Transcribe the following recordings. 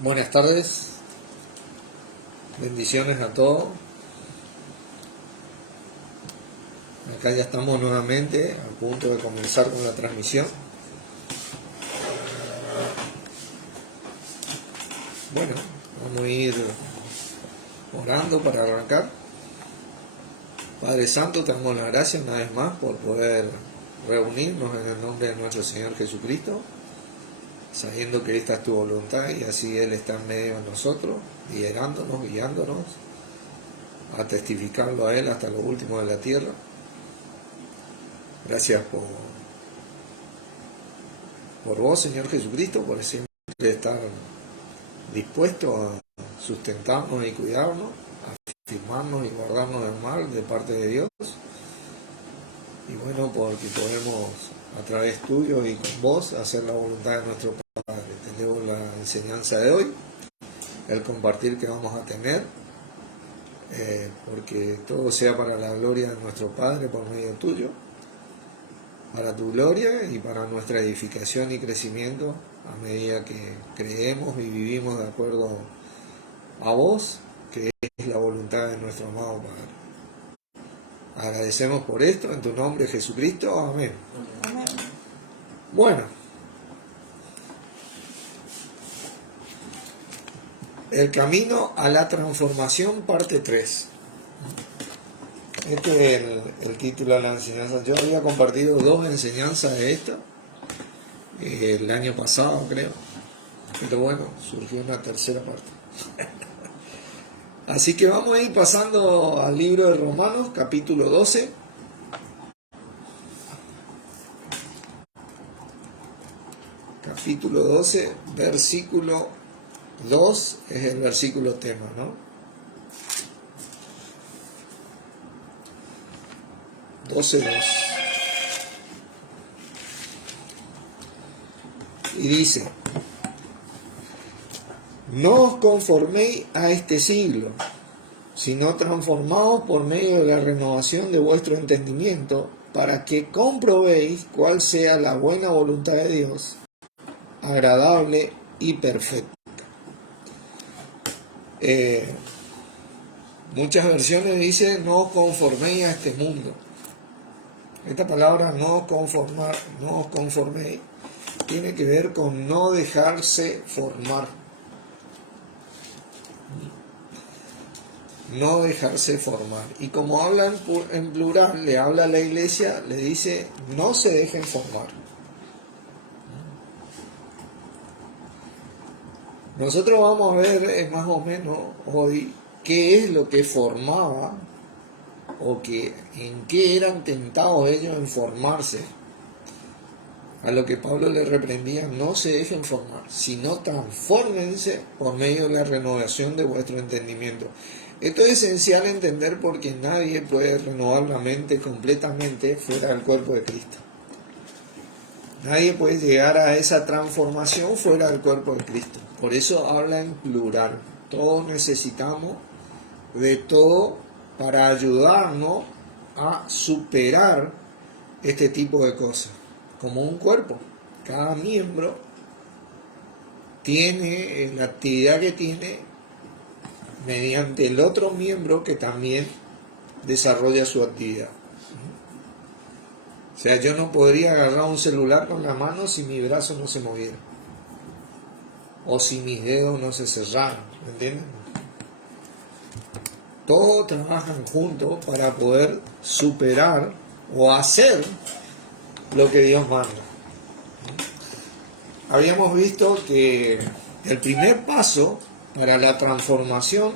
Buenas tardes, bendiciones a todos. Acá ya estamos nuevamente a punto de comenzar con la transmisión. Bueno, vamos a ir orando para arrancar. Padre Santo, te damos las gracias una vez más por poder reunirnos en el nombre de nuestro Señor Jesucristo, sabiendo que esta es tu voluntad y así Él está en medio de nosotros, liderándonos, guiándonos a testificarlo a Él hasta lo último de la tierra. Gracias por vos, Señor Jesucristo, por siempre estar dispuesto a sustentarnos y cuidarnos, a afirmarnos y guardarnos del mal de parte de Dios. Y bueno, porque podemos a través tuyo y con vos hacer la voluntad de nuestro Padre. Te debo la enseñanza de hoy, el compartir que vamos a tener, porque todo sea para la gloria de nuestro Padre por medio tuyo, para tu gloria y para nuestra edificación y crecimiento a medida que creemos y vivimos de acuerdo a vos, que es la voluntad de nuestro amado Padre. Agradecemos por esto, en tu nombre Jesucristo, amén. Amén. Bueno, el camino a la transformación, parte 3. Este es el título de la enseñanza. Yo había compartido 2 enseñanzas de esto el año pasado, creo, pero bueno, surgió una tercera parte. Así que vamos a ir pasando al libro de Romanos, capítulo 12. Capítulo 12, versículo 2, es el versículo tema, ¿no? 12:2. Y dice: no os conforméis a este siglo, sino transformaos por medio de la renovación de vuestro entendimiento, para que comprobéis cuál sea la buena voluntad de Dios, agradable y perfecta. Muchas versiones dicen: no os conforméis a este mundo. Esta palabra no os conforméis, tiene que ver con no dejarse formar. No dejarse formar. Y como hablan en plural, le habla a la iglesia, le dice: no se dejen formar. Nosotros vamos a ver más o menos hoy qué es lo que formaba o en qué eran tentados ellos en formarse. A lo que Pablo le reprendía: no se dejen formar, sino transfórmense por medio de la renovación de vuestro entendimiento. Esto es esencial entender, porque nadie puede renovar la mente completamente fuera del cuerpo de Cristo. Nadie puede llegar a esa transformación fuera del cuerpo de Cristo. Por eso habla en plural. Todos necesitamos de todo para ayudarnos a superar este tipo de cosas. Como un cuerpo, cada miembro tiene la actividad que tiene mediante el otro miembro que también desarrolla su actividad. O sea, yo no podría agarrar un celular con la mano si mi brazo no se moviera, o si mis dedos no se cerraran, ¿me entienden? Todos trabajan juntos para poder superar o hacer lo que Dios manda. Habíamos visto que el primer paso para la transformación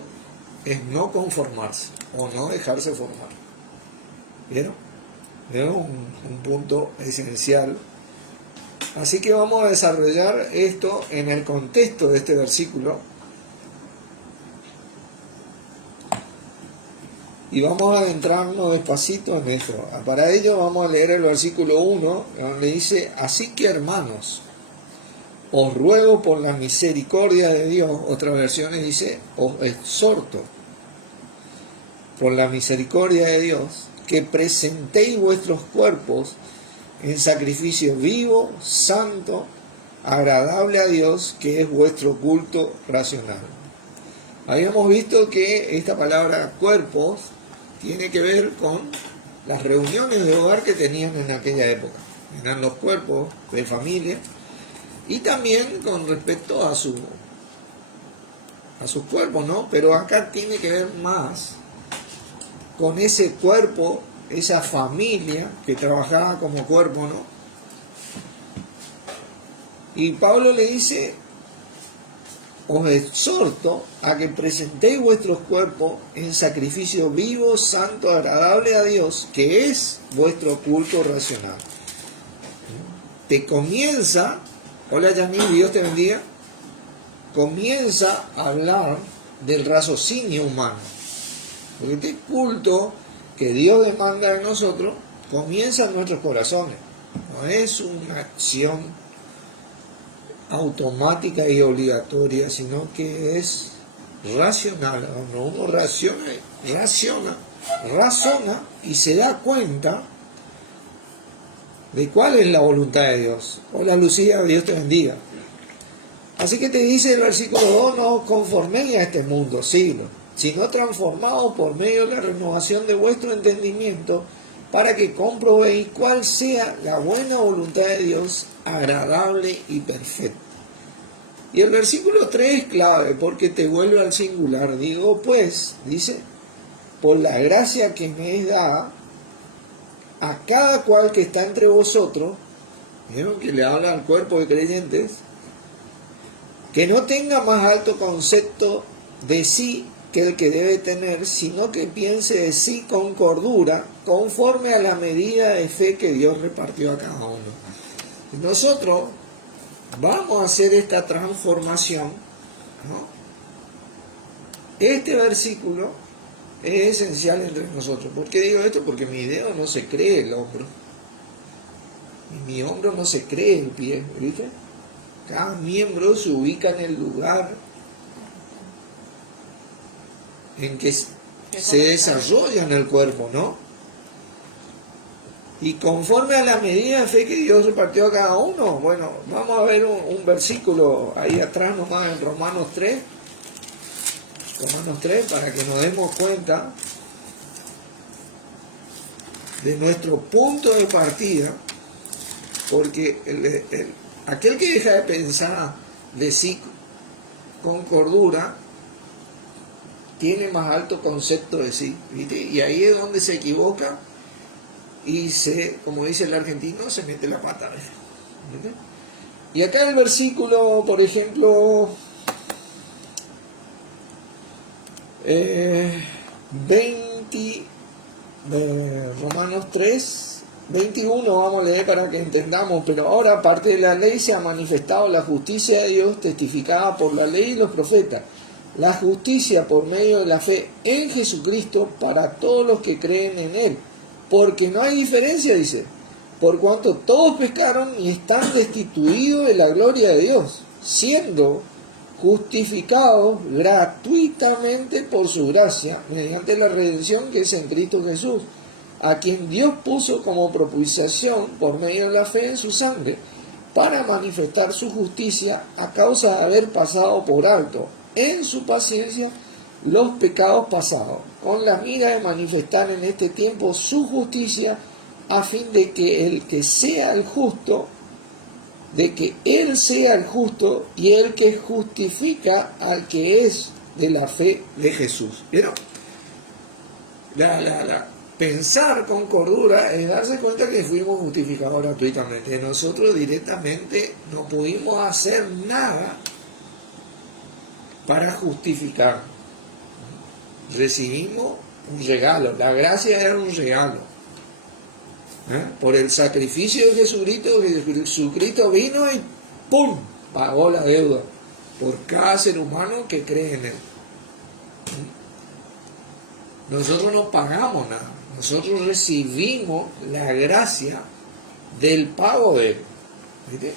es no conformarse o no dejarse formar. ¿Vieron? Es un punto esencial. Así que vamos a desarrollar esto en el contexto de este versículo. Y vamos a adentrarnos despacito en esto. Para ello vamos a leer el versículo 1, donde dice: así que, hermanos, os ruego por la misericordia de Dios. Otras versiones dice: os exhorto por la misericordia de Dios, que presentéis vuestros cuerpos en sacrificio vivo, santo agradable a Dios, que es vuestro culto racional. Habíamos visto que esta palabra cuerpos tiene que ver con las reuniones de hogar que tenían en aquella época. Eran los cuerpos de familia y también con respecto a sus cuerpos, ¿no? Pero acá tiene que ver más con ese cuerpo, esa familia que trabajaba como cuerpo, ¿no? Y Pablo le dice: os exhorto a que presentéis vuestros cuerpos en sacrificio vivo, santo, agradable a Dios, que es vuestro culto racional. Te comienza, hola Yamil, Dios te bendiga, comienza a hablar del raciocinio humano. Porque este culto que Dios demanda de nosotros comienza en nuestros corazones. No es una acción automática y obligatoria, sino que es racional. Cuando uno razona y se da cuenta de cuál es la voluntad de Dios. Hola Lucía, Dios te bendiga. Así que te dice el versículo 2, no os conforméis a este mundo, siglo, sino transformados por medio de la renovación de vuestro entendimiento, para que comprobéis cuál sea la buena voluntad de Dios, agradable y perfecta. Y el versículo 3 es clave porque te vuelve al singular. Digo, pues, dice, por la gracia que me es dada, a cada cual que está entre vosotros, ¿vieron que le habla al cuerpo de creyentes? Que no tenga más alto concepto de sí que el que debe tener, sino que piense de sí con cordura, conforme a la medida de fe que Dios repartió a cada uno. Nosotros vamos a hacer esta transformación, ¿no? Este versículo es esencial entre nosotros. ¿Por qué digo esto? Porque mi dedo no se cree el hombro, mi hombro no se cree el pie, ¿viste? Cada miembro se ubica en el lugar en que se desarrolla en el cuerpo, ¿no? Y conforme a la medida de fe que Dios repartió a cada uno. Bueno, vamos a ver un versículo ahí atrás nomás en Romanos 3, para que nos demos cuenta de nuestro punto de partida, porque aquel que deja de pensar de sí con cordura tiene más alto concepto de sí, ¿viste? Y ahí es donde se equivoca y como dice el argentino, se mete la pata, ¿viste? Y acá el versículo, por ejemplo, 20 de Romanos 3, 21 vamos a leer para que entendamos. Pero ahora, aparte de la ley, se ha manifestado la justicia de Dios, testificada por la ley y los profetas, la justicia por medio de la fe en Jesucristo para todos los que creen en Él, porque no hay diferencia, dice, por cuanto todos pecaron y están destituidos de la gloria de Dios, siendo justificados gratuitamente por su gracia, mediante la redención que es en Cristo Jesús, a quien Dios puso como propiciación por medio de la fe en su sangre, para manifestar su justicia a causa de haber pasado por alto en su paciencia los pecados pasados, con la mira de manifestar en este tiempo su justicia, a fin de que Él sea el justo y el que justifica al que es de la fe de Jesús. ¿Vieron? Pensar con cordura es darse cuenta que fuimos justificados gratuitamente. Nosotros directamente no pudimos hacer nada para justificar. Recibimos un regalo. La gracia era un regalo. Por el sacrificio de Jesucristo vino y ¡pum!, pagó la deuda por cada ser humano que cree en Él. Nosotros no pagamos nada, nosotros recibimos la gracia del pago de Él. ¿Viste?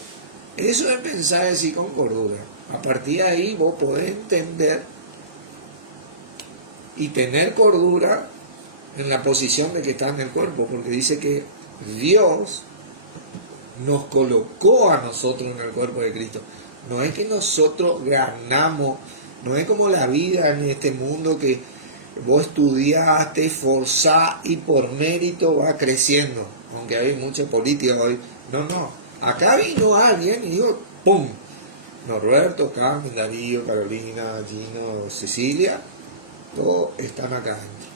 Eso es pensar así con cordura. A partir de ahí vos podés entender y tener cordura en la posición de que está en el cuerpo, porque dice que Dios nos colocó a nosotros en el cuerpo de Cristo. No es que nosotros ganamos, no es como la vida en este mundo que vos estudiaste, esforzás y por mérito va creciendo, aunque hay mucha política hoy. No, acá vino alguien y dijo, ¡pum! Norberto, Carmen, Darío, Carolina, Gino, Cecilia, todos están acá adentro.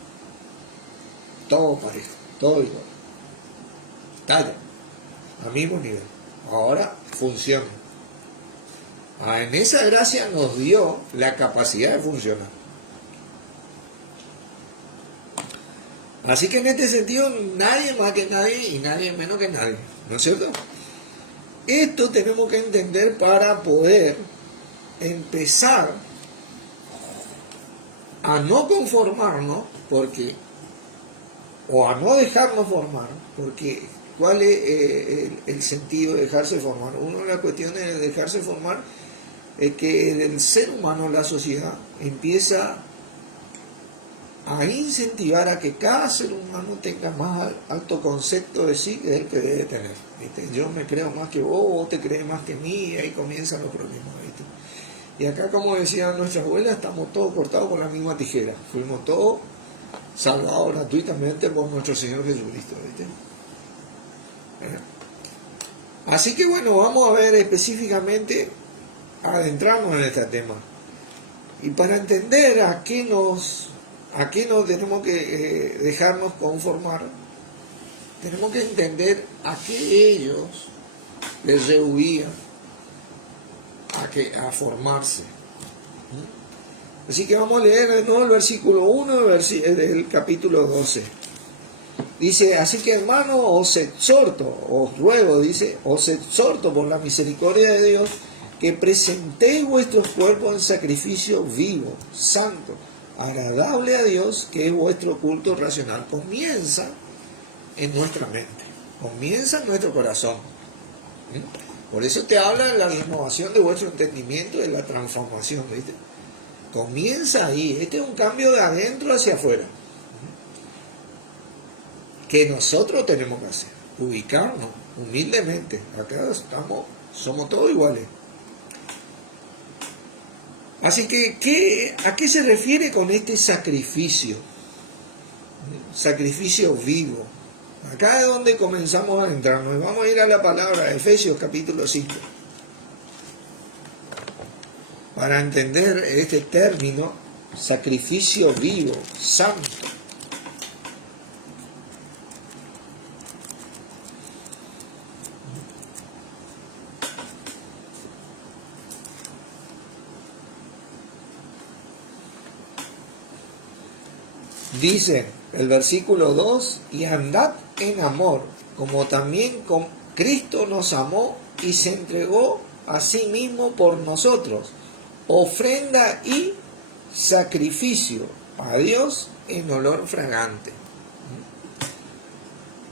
Todo parejo, todo igual. Talla, al mismo nivel. Ahora funciona. En esa gracia nos dio la capacidad de funcionar. Así que en este sentido, nadie más que nadie y nadie menos que nadie, ¿no es cierto? Esto tenemos que entender para poder empezar a no conformarnos, o a no dejarnos formar, porque ¿cuál es el sentido de dejarse formar? Una de las cuestiones de dejarse formar es que el ser humano, la sociedad, empieza a incentivar a que cada ser humano tenga más alto concepto de sí que el que debe tener. ¿Viste? Yo me creo más que vos te crees más que mí, y ahí comienzan los problemas. ¿Viste? Y acá, como decían nuestras abuelas, estamos todos cortados con la misma tijera. Fuimos todos salvados gratuitamente por nuestro Señor Jesucristo. ¿Viste? Así que bueno, vamos a ver específicamente, adentrarnos en este tema. Y para entender a qué nos tenemos que dejarnos conformar, tenemos que entender a qué ellos les rehuían a formarse. Así que vamos a leer de nuevo el versículo 1 del capítulo 12. Dice, así que hermanos, os ruego, os exhorto por la misericordia de Dios, que presentéis vuestros cuerpos en sacrificio vivo, santo, agradable a Dios, que es vuestro culto racional. Comienza en nuestra mente, comienza en nuestro corazón. Por eso te habla de la renovación de vuestro entendimiento, de la transformación, ¿viste? Comienza ahí. Este es un cambio de adentro hacia afuera, que nosotros tenemos que hacer, ubicarnos humildemente. Acá somos todos iguales. Así que, ¿a qué se refiere con este sacrificio? Sacrificio vivo. Acá es donde comenzamos a adentrarnos. Vamos a ir a la palabra de Efesios capítulo 5. Para entender este término, sacrificio vivo, santo. Dice el versículo 2, y andad en amor, como también con Cristo nos amó y se entregó a sí mismo por nosotros, ofrenda y sacrificio a Dios en olor fragante.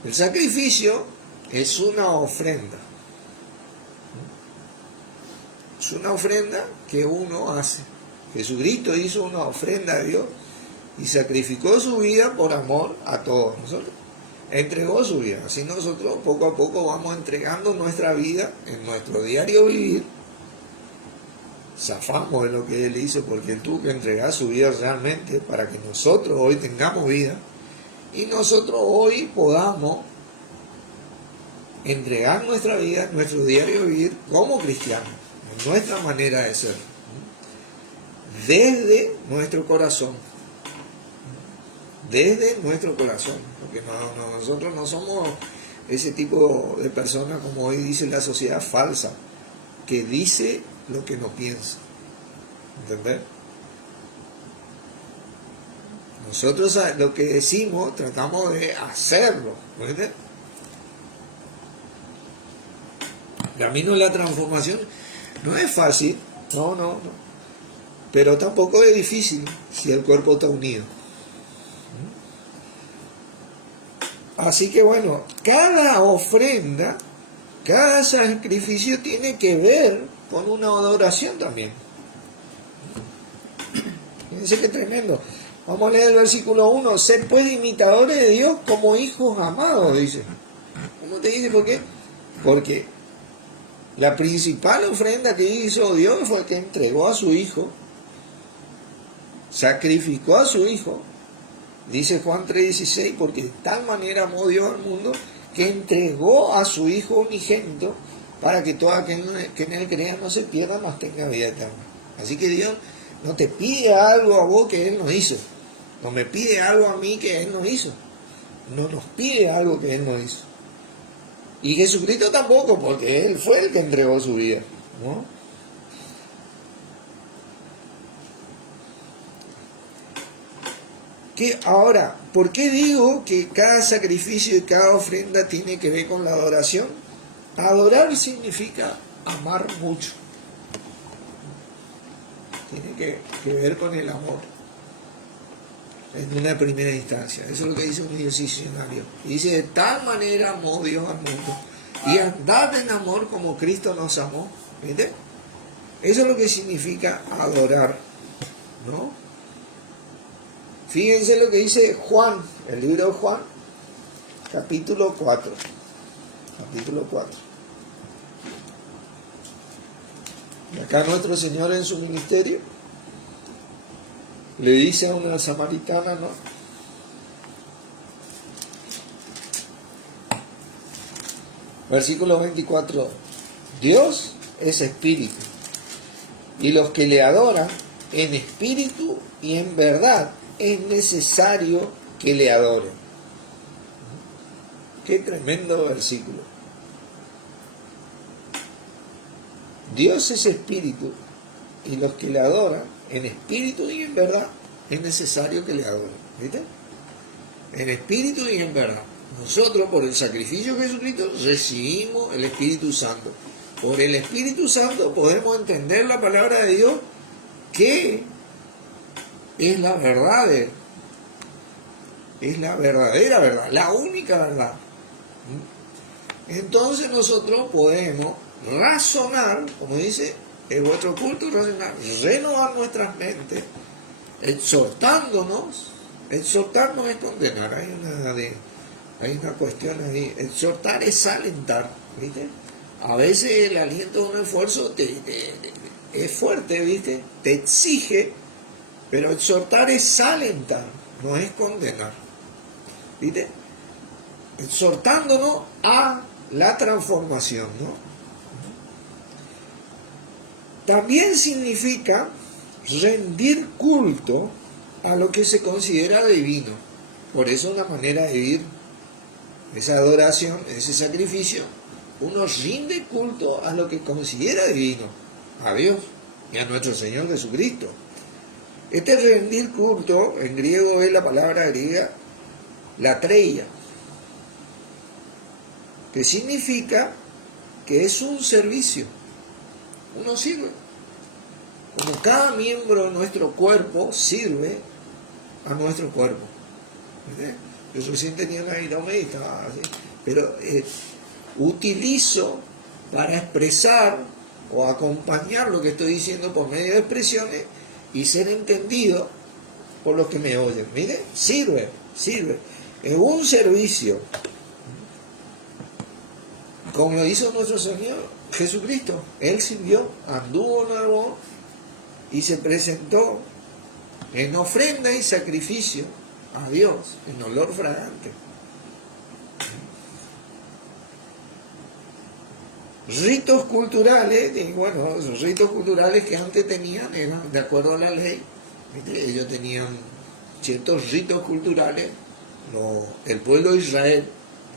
El sacrificio es una ofrenda. Es una ofrenda que uno hace. Jesucristo hizo una ofrenda a Dios y sacrificó su vida por amor a todos nosotros. Entregó su vida. Así nosotros poco a poco vamos entregando nuestra vida en nuestro diario vivir. Zafamos de lo que Él hizo, porque Él tuvo que entregar su vida realmente para que nosotros hoy tengamos vida y nosotros hoy podamos entregar nuestra vida, nuestro diario vivir como cristianos, en nuestra manera de ser, desde nuestro corazón. Desde nuestro corazón, porque nosotros no somos ese tipo de personas, como hoy dice la sociedad, falsa, que dice lo que no piensa. ¿Entendés? Nosotros lo que decimos tratamos de hacerlo. ¿Entendés? El camino de la transformación no es fácil, no, pero tampoco es difícil si el cuerpo está unido. Así que bueno, cada ofrenda, cada sacrificio tiene que ver con una adoración también. Fíjense qué tremendo. Vamos a leer el versículo 1. Sed pues imitadores de Dios como hijos amados, dice. ¿Cómo te dice? ¿Por qué? Porque la principal ofrenda que hizo Dios fue que entregó a su Hijo, sacrificó a su Hijo, dice Juan 3:16, porque de tal manera amó Dios al mundo que entregó a su Hijo unigénito para que todo aquel que en Él crea no se pierda, mas tenga vida eterna. Así que Dios no te pide algo a vos que Él no hizo, no me pide algo a mí que Él no hizo, no nos pide algo que Él no hizo. Y Jesucristo tampoco, porque Él fue el que entregó su vida, ¿no? Ahora, ¿por qué digo que cada sacrificio y cada ofrenda tiene que ver con la adoración? Adorar significa amar mucho. Tiene que ver con el amor. En una primera instancia. Eso es lo que dice un diccionario. Dice, de tal manera amó Dios al mundo. Y andad en amor como Cristo nos amó. ¿Viste? Eso es lo que significa adorar, ¿no? Fíjense lo que dice Juan, el libro de Juan, capítulo 4. Capítulo 4. Y acá nuestro Señor en su ministerio le dice a una samaritana, ¿no? Versículo 24. Dios es espíritu, y los que le adoran en espíritu y en verdad es necesario que le adoren. Qué tremendo versículo. Dios es espíritu, y los que le adoran en espíritu y en verdad es necesario que le adoren. ¿Viste? En espíritu y en verdad. Nosotros, por el sacrificio de Jesucristo, recibimos el Espíritu Santo. Por el Espíritu Santo podemos entender la palabra de Dios, que es la verdad, es la verdadera verdad, la única verdad. Entonces nosotros podemos razonar, como dice, es vuestro culto razonar, renovar nuestras mentes, exhortándonos. Exhortar no es condenar, hay una cuestión ahí. Exhortar es alentar, ¿viste? A veces el aliento de un esfuerzo es fuerte, ¿viste? Te exige, pero exhortar es alentar, no es condenar, ¿viste? Exhortándonos a la transformación, ¿no? También significa rendir culto a lo que se considera divino. Por eso una manera de vivir esa adoración, ese sacrificio, uno rinde culto a lo que considera divino, a Dios y a nuestro Señor Jesucristo. Este rendir culto en griego es la palabra griega latreia, que significa que es un servicio. Uno sirve. Como cada miembro de nuestro cuerpo sirve a nuestro cuerpo. ¿Entiendes? Yo recién tenía una virome y estaba así. Pero utilizo para expresar o acompañar lo que estoy diciendo por medio de expresiones y ser entendido por los que me oyen. Mire, sirve. Es un servicio. Como lo hizo nuestro Señor Jesucristo. Él sirvió, anduvo en el amor y se presentó en ofrenda y sacrificio a Dios, en olor fragante. Ritos culturales, y bueno, esos ritos culturales que antes tenían eran de acuerdo a la ley. ¿Viste? Ellos tenían ciertos ritos culturales, el pueblo de Israel,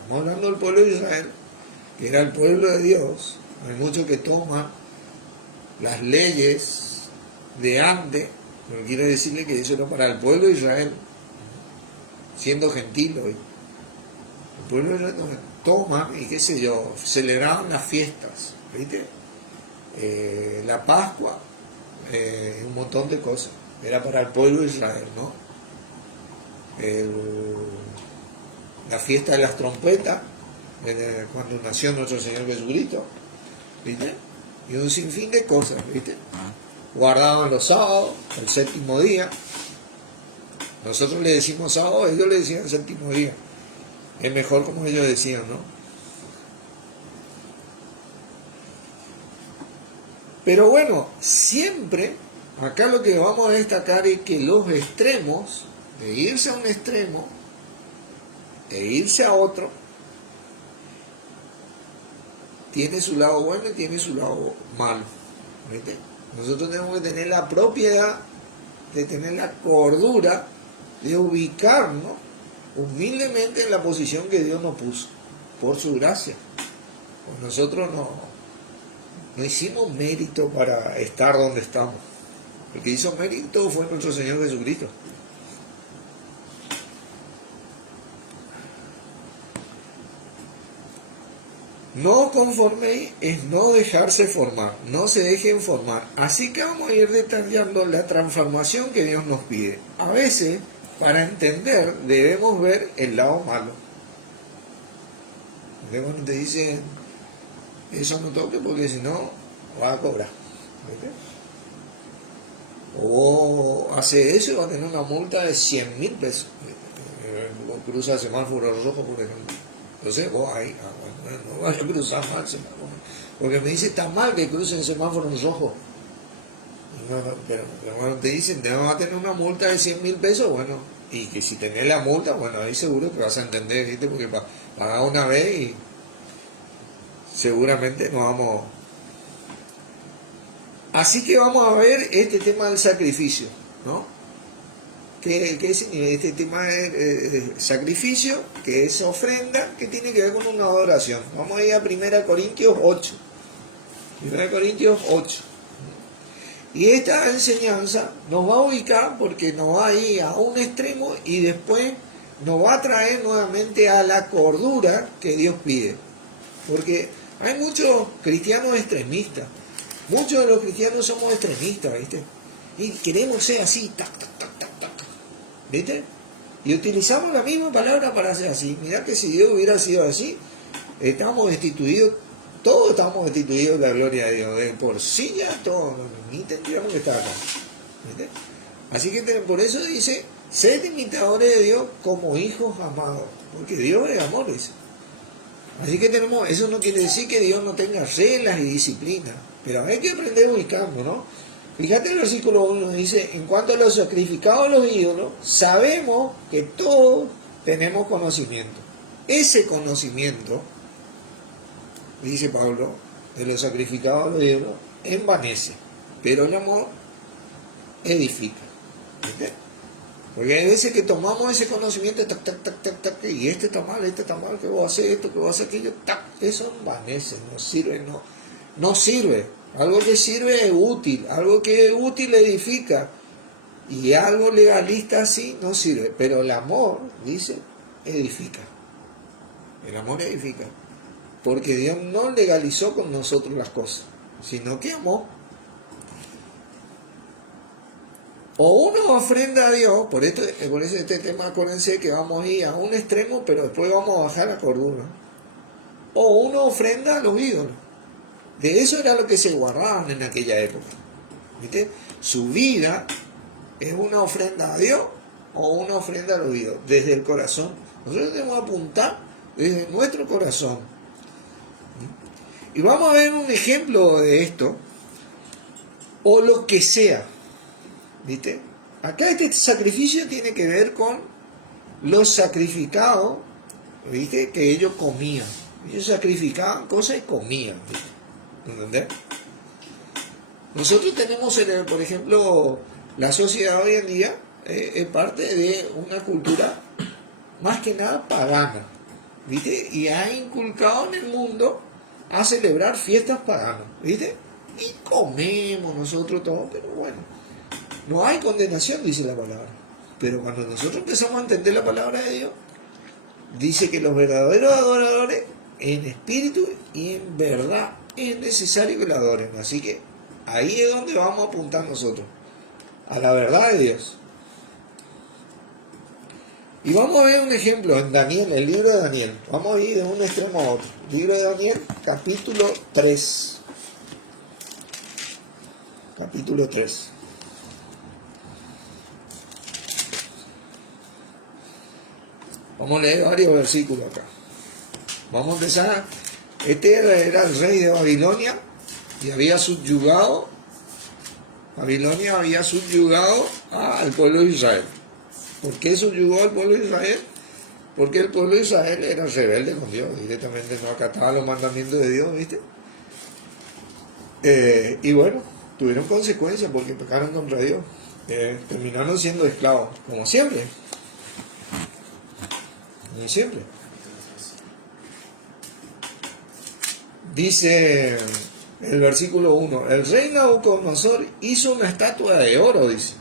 estamos hablando del pueblo de Israel, que era el pueblo de Dios. Hay muchos que toman las leyes de antes, pero quiere decirle que eso era para el pueblo de Israel, siendo gentil hoy. El pueblo de Israel toman y qué sé yo, celebraban las fiestas, ¿viste? La Pascua, un montón de cosas, era para el pueblo de Israel, ¿no? La fiesta de las trompetas, cuando nació nuestro Señor Jesucristo, ¿viste? Y un sinfín de cosas, ¿viste? Guardaban los sábados, el séptimo día. Nosotros le decimos sábado, ellos le decían el séptimo día. Es mejor como ellos decían, ¿no? Pero bueno, siempre, acá lo que vamos a destacar es que los extremos, de irse a un extremo, e irse a otro, tiene su lado bueno y tiene su lado malo. ¿Viste? Nosotros tenemos que tener la propiedad de tener la cordura de ubicarnos humildemente en la posición que Dios nos puso, por su gracia. Pues nosotros no hicimos mérito para estar donde estamos. El que hizo mérito fue nuestro Señor Jesucristo. No conforméis es no dejarse formar, no se dejen formar. Así que vamos a ir detallando la transformación que Dios nos pide. A veces, para entender, debemos ver el lado malo. Cuando te dicen, eso no toque porque si no, vas a cobrar. ¿Viste? O hace eso y va a tener una multa de 100.000 pesos. Cruza el semáforo rojo, por ejemplo. Entonces vos ahí, no vas a cruzar mal el semáforo. Porque me dice, está mal que crucen el semáforo en rojo. Pero cuando te dicen, te vas a tener una multa de 100.000 pesos, bueno, y que si tenés la multa, bueno, ahí seguro que vas a entender, ¿viste? Porque pagar una vez y seguramente no vamos. Así que vamos a ver este tema del sacrificio, ¿no? ¿Qué es este tema de sacrificio? Que es ofrenda, que tiene que ver con una adoración. Vamos a ir a 1 Corintios 8. 1 Corintios 8. Y esta enseñanza nos va a ubicar porque nos va a ir a un extremo y después nos va a traer nuevamente a la cordura que Dios pide. Porque hay muchos cristianos extremistas. Muchos de los cristianos somos extremistas, ¿viste? Y queremos ser así, tac, tac, tac, tac, tac. ¿Viste? Y utilizamos la misma palabra para ser así. Mirá que si Dios hubiera sido así, estamos destituidos, todos estamos destituidos de la gloria de Dios. De por sí ya todos, ni tendríamos que estar acá. ¿Viste? Así que por eso dice, sed imitadores de Dios como hijos amados. Porque Dios es amor, dice. Así que eso no quiere decir que Dios no tenga reglas y disciplina. Pero hay que aprender a ubicarnos, ¿no? Fíjate el versículo 1, dice, en cuanto a los sacrificados a los ídolos, sabemos que todos tenemos conocimiento. Ese conocimiento, dice Pablo, de los sacrificados a los ídolos, envanece, pero el amor edifica. ¿Viste? Porque hay veces que tomamos ese conocimiento, tac, tac, tac, tac, tac, y este está mal, que voy a hacer esto, que voy a hacer aquello, tac, eso envanece, no sirve, no sirve. Algo que sirve es útil, algo que es útil edifica, y algo legalista así no sirve, pero el amor, dice, edifica. El amor edifica, porque Dios no legalizó con nosotros las cosas, sino que amó. O uno ofrenda a Dios, por eso este tema, acuérdense que vamos a ir a un extremo, pero después vamos a bajar la cordura. O uno ofrenda a los ídolos. De eso era lo que se guardaban en aquella época. ¿Viste? Su vida es una ofrenda a Dios o una ofrenda a los ídolos, desde el corazón. Nosotros debemos apuntar desde nuestro corazón. Y vamos a ver un ejemplo de esto, o lo que sea. ¿Viste? Acá este sacrificio tiene que ver con los sacrificados, ¿viste? Que ellos comían. Ellos sacrificaban cosas y comían, ¿viste? ¿Entendés? Nosotros tenemos, por ejemplo, la sociedad hoy en día es parte de una cultura más que nada pagana, ¿viste? Y ha inculcado en el mundo a celebrar fiestas paganas, ¿viste? Y comemos nosotros todo, pero bueno, no hay condenación, dice la palabra. Pero cuando nosotros empezamos a entender la palabra de Dios, dice que los verdaderos adoradores, en espíritu y en verdad, es necesario que la adoren. Así que ahí es donde vamos a apuntar nosotros, a la verdad de Dios. Y vamos a ver un ejemplo en Daniel, el libro de Daniel. Vamos a ir de un extremo a otro. Libro de Daniel, capítulo 3. Capítulo 3. Vamos a leer varios versículos acá. Vamos a empezar. Este era el rey de Babilonia, y había subyugado, Babilonia había subyugado al pueblo de Israel. ¿Por qué subyugó al pueblo de Israel? Porque el pueblo de Israel era rebelde con Dios, directamente no acataba los mandamientos de Dios, ¿viste? Y bueno, tuvieron consecuencias porque pecaron contra Dios. Terminaron siendo esclavos, como siempre. Como siempre. Dice el versículo 1, el rey Nabucodonosor hizo una estatua de oro, dice,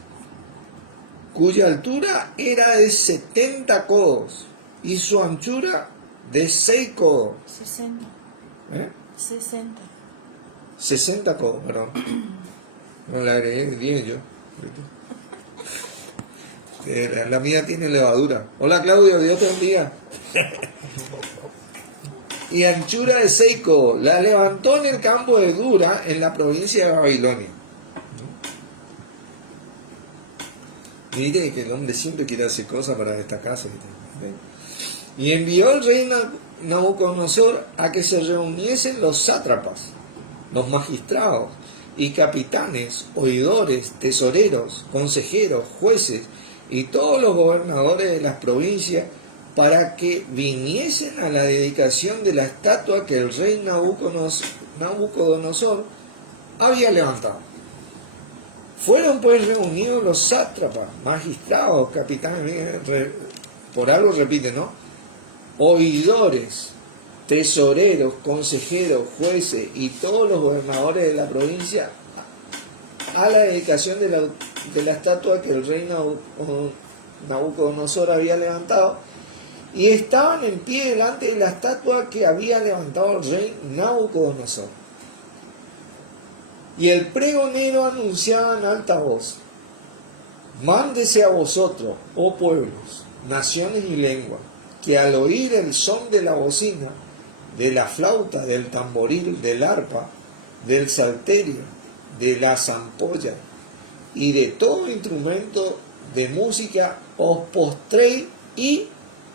cuya altura era de 70 codos y su anchura de 6 codos. 60. ¿Eh? 60. 60 codos, perdón. No le agregué 10 yo. La mía tiene levadura. Hola Claudio, Dios te bendiga. Y anchura de 6 codos. La levantó en el campo de Dura, en la provincia de Babilonia. Mire que el hombre siempre quiere hacer cosas para destacarse. Y envió el rey Nabucodonosor a que se reuniesen los sátrapas, los magistrados y capitanes, oidores, tesoreros, consejeros, jueces y todos los gobernadores de las provincias para que viniesen a la dedicación de la estatua que el rey Nabucodonosor había levantado. Fueron pues reunidos los sátrapas, magistrados, capitanes, por algo repite, ¿no? Oidores, tesoreros, consejeros, jueces y todos los gobernadores de la provincia a la dedicación de la estatua que el rey Nabucodonosor había levantado, y estaban en pie delante de la estatua que había levantado el rey Nabucodonosor. Y el pregonero anunciaba en alta voz, mándese a vosotros, oh pueblos, naciones y lenguas, que al oír el son de la bocina, de la flauta, del tamboril, del arpa, del salterio, de la zampolla y de todo instrumento de música, os postréis y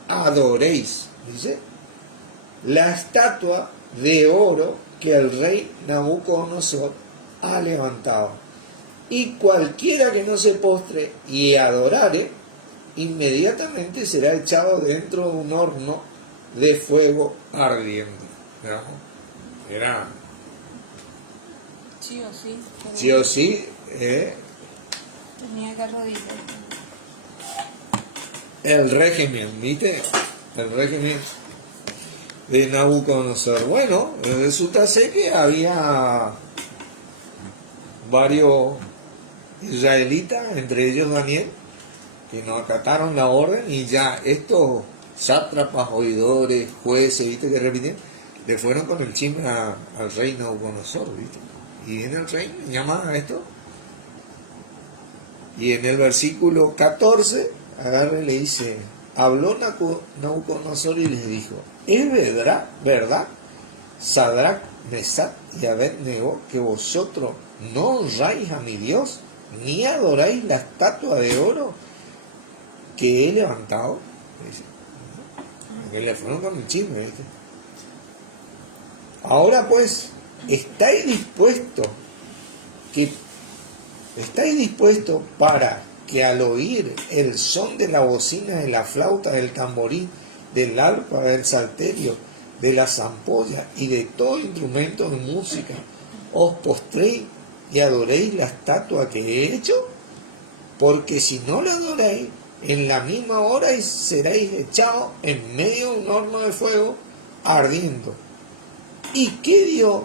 adoréis, dice, la estatua de oro que el rey Nabucodonosor ha levantado. Y cualquiera que no se postre y adorare, inmediatamente será echado dentro de un horno de fuego ardiente. Era Sí o sí. sí o sí Tenía que arrodillarse. el régimen, ¿viste? El régimen de Nabucodonosor. Bueno, resulta ser que había varios israelitas, entre ellos Daniel, que no acataron la orden, y ya estos sátrapas, oidores, jueces, ¿viste? Que repiten, le fueron con el chisme al rey Nabucodonosor, ¿viste? Y viene el rey, llama a esto, y en el versículo 14 agarra y le dice, habló Nabucodonosor y les dijo, ¿es verdad, Sadrach, Mesach y Abednego, que vosotros no honráis a mi Dios, ni adoráis la estatua de oro que he levantado? Dice, que le fueron con el chisme, ¿viste? Ahora pues, ¿estáis dispuestos para que al oír el son de la bocina, de la flauta, del tamborín, del arpa, del salterio, de la zampolla y de todo instrumento de música, os postréis y adoréis la estatua que he hecho? Porque si no la adoráis, en la misma hora seréis echados en medio de un horno de fuego ardiendo. ¿Y qué Dios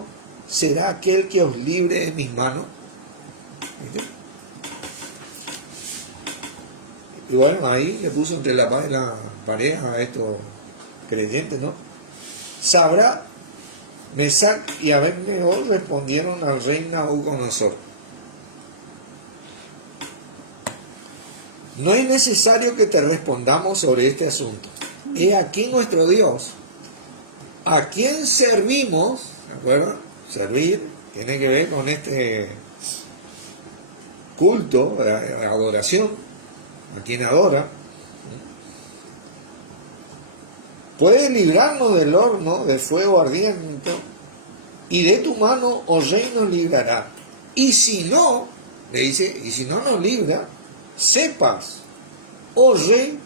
será aquel que os libre de mis manos? ¿Viste? Y bueno, ahí le puso entre la pared a estos creyentes, ¿no? Sadrach, Mesach y Abednego respondieron al rey Nabucodonosor, no es necesario que te respondamos sobre este asunto. He aquí nuestro Dios, a quien servimos, ¿de acuerdo? Servir tiene que ver con este culto, adoración, a quien adora, puede librarnos del horno de fuego ardiente y de tu mano, oh rey, nos librará. Y si no, le dice, y si no nos libra, sepas, oh rey,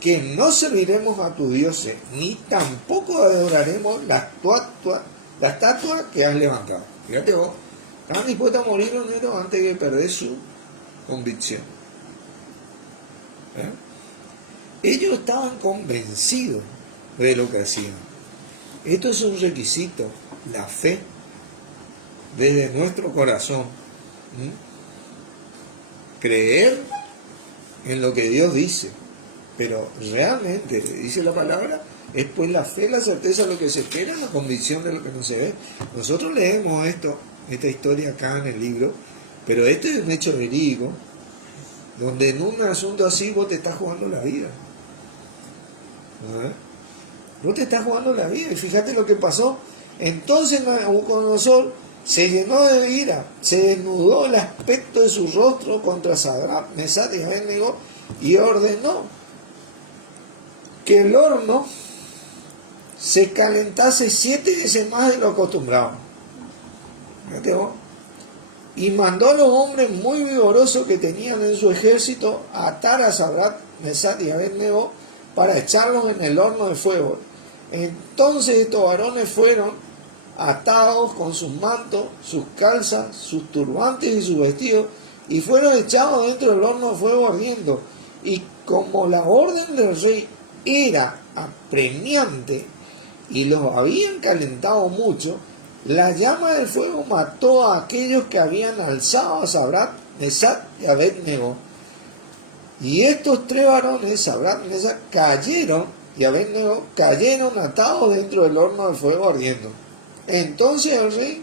que no serviremos a tus dioses, ni tampoco adoraremos la estatua que has levantado. Fíjate vos, estaban dispuestos a morir los negros antes de perder su convicción. ¿Eh? Ellos estaban convencidos de lo que hacían. Esto es un requisito, la fe, desde nuestro corazón. Creer en lo que Dios dice, pero realmente, dice la palabra, es pues la fe, la certeza de lo que se espera, la convicción de lo que no se ve. Nosotros leemos esta historia acá en el libro, pero este es un hecho verídico, donde en un asunto así vos te estás jugando la vida. Vos te estás jugando la vida, y fíjate lo que pasó. Entonces Nabucodonosor se llenó de ira, se desnudó el aspecto de su rostro contra Sadrach, Mesach y Abednego, y ordenó que el horno se calentase 7 veces más de lo acostumbrado. Fíjate vos. Y mandó a los hombres muy vigorosos que tenían en su ejército a atar a Sadrach, Mesach y Abednego para echarlos en el horno de fuego. Entonces estos varones fueron atados con sus mantos, sus calzas, sus turbantes y sus vestidos, y fueron echados dentro del horno de fuego ardiendo. Y como la orden del rey era apremiante y los habían calentado mucho, la llama del fuego mató a aquellos que habían alzado a Sadrach, Mesach y Abednego. Y estos 3 varones, Sadrach, Mesach, y Abednego cayeron atados dentro del horno de fuego ardiendo. Entonces el rey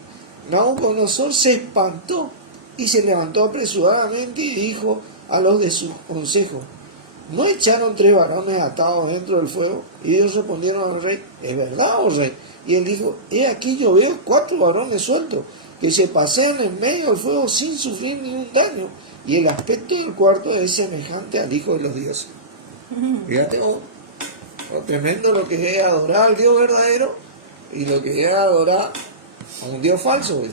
Nabucodonosor se espantó y se levantó apresuradamente y dijo a los de su consejo: ¿no echaron 3 varones atados dentro del fuego? Y ellos respondieron al rey: ¿es verdad, oh rey? Y él dijo: he aquí yo veo 4 varones sueltos que se pasean en medio del fuego sin sufrir ningún daño, y el aspecto del cuarto es semejante al Hijo de los dioses. Fíjate vos, lo tremendo lo que es adorar al Dios verdadero y lo que es adorar a un Dios falso.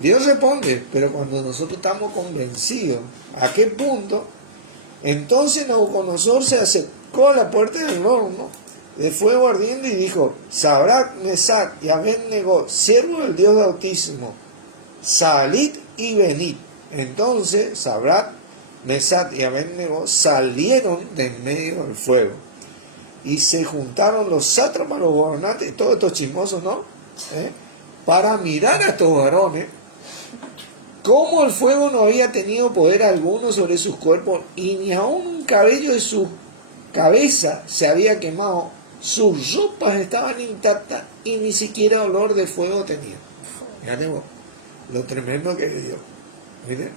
Dios responde, pero cuando nosotros estamos convencidos, ¿a qué punto? Entonces Nabucodonosor se acercó a la puerta del horno de fuego ardiendo y dijo: Sadrach, Mesach y Abednego, siervos del Dios Altísimo, salid y venid. Entonces Sadrach, Mesach y Abednego salieron de en medio del fuego. Y se juntaron los sátrapas, los gobernantes, todos estos chismosos, ¿no? Para mirar a estos varones, cómo el fuego no había tenido poder alguno sobre sus cuerpos, y ni aun un cabello de su cabeza se había quemado, sus ropas estaban intactas y ni siquiera olor de fuego tenían. Fíjate vos, lo tremendo que es Dios. ¿Viste?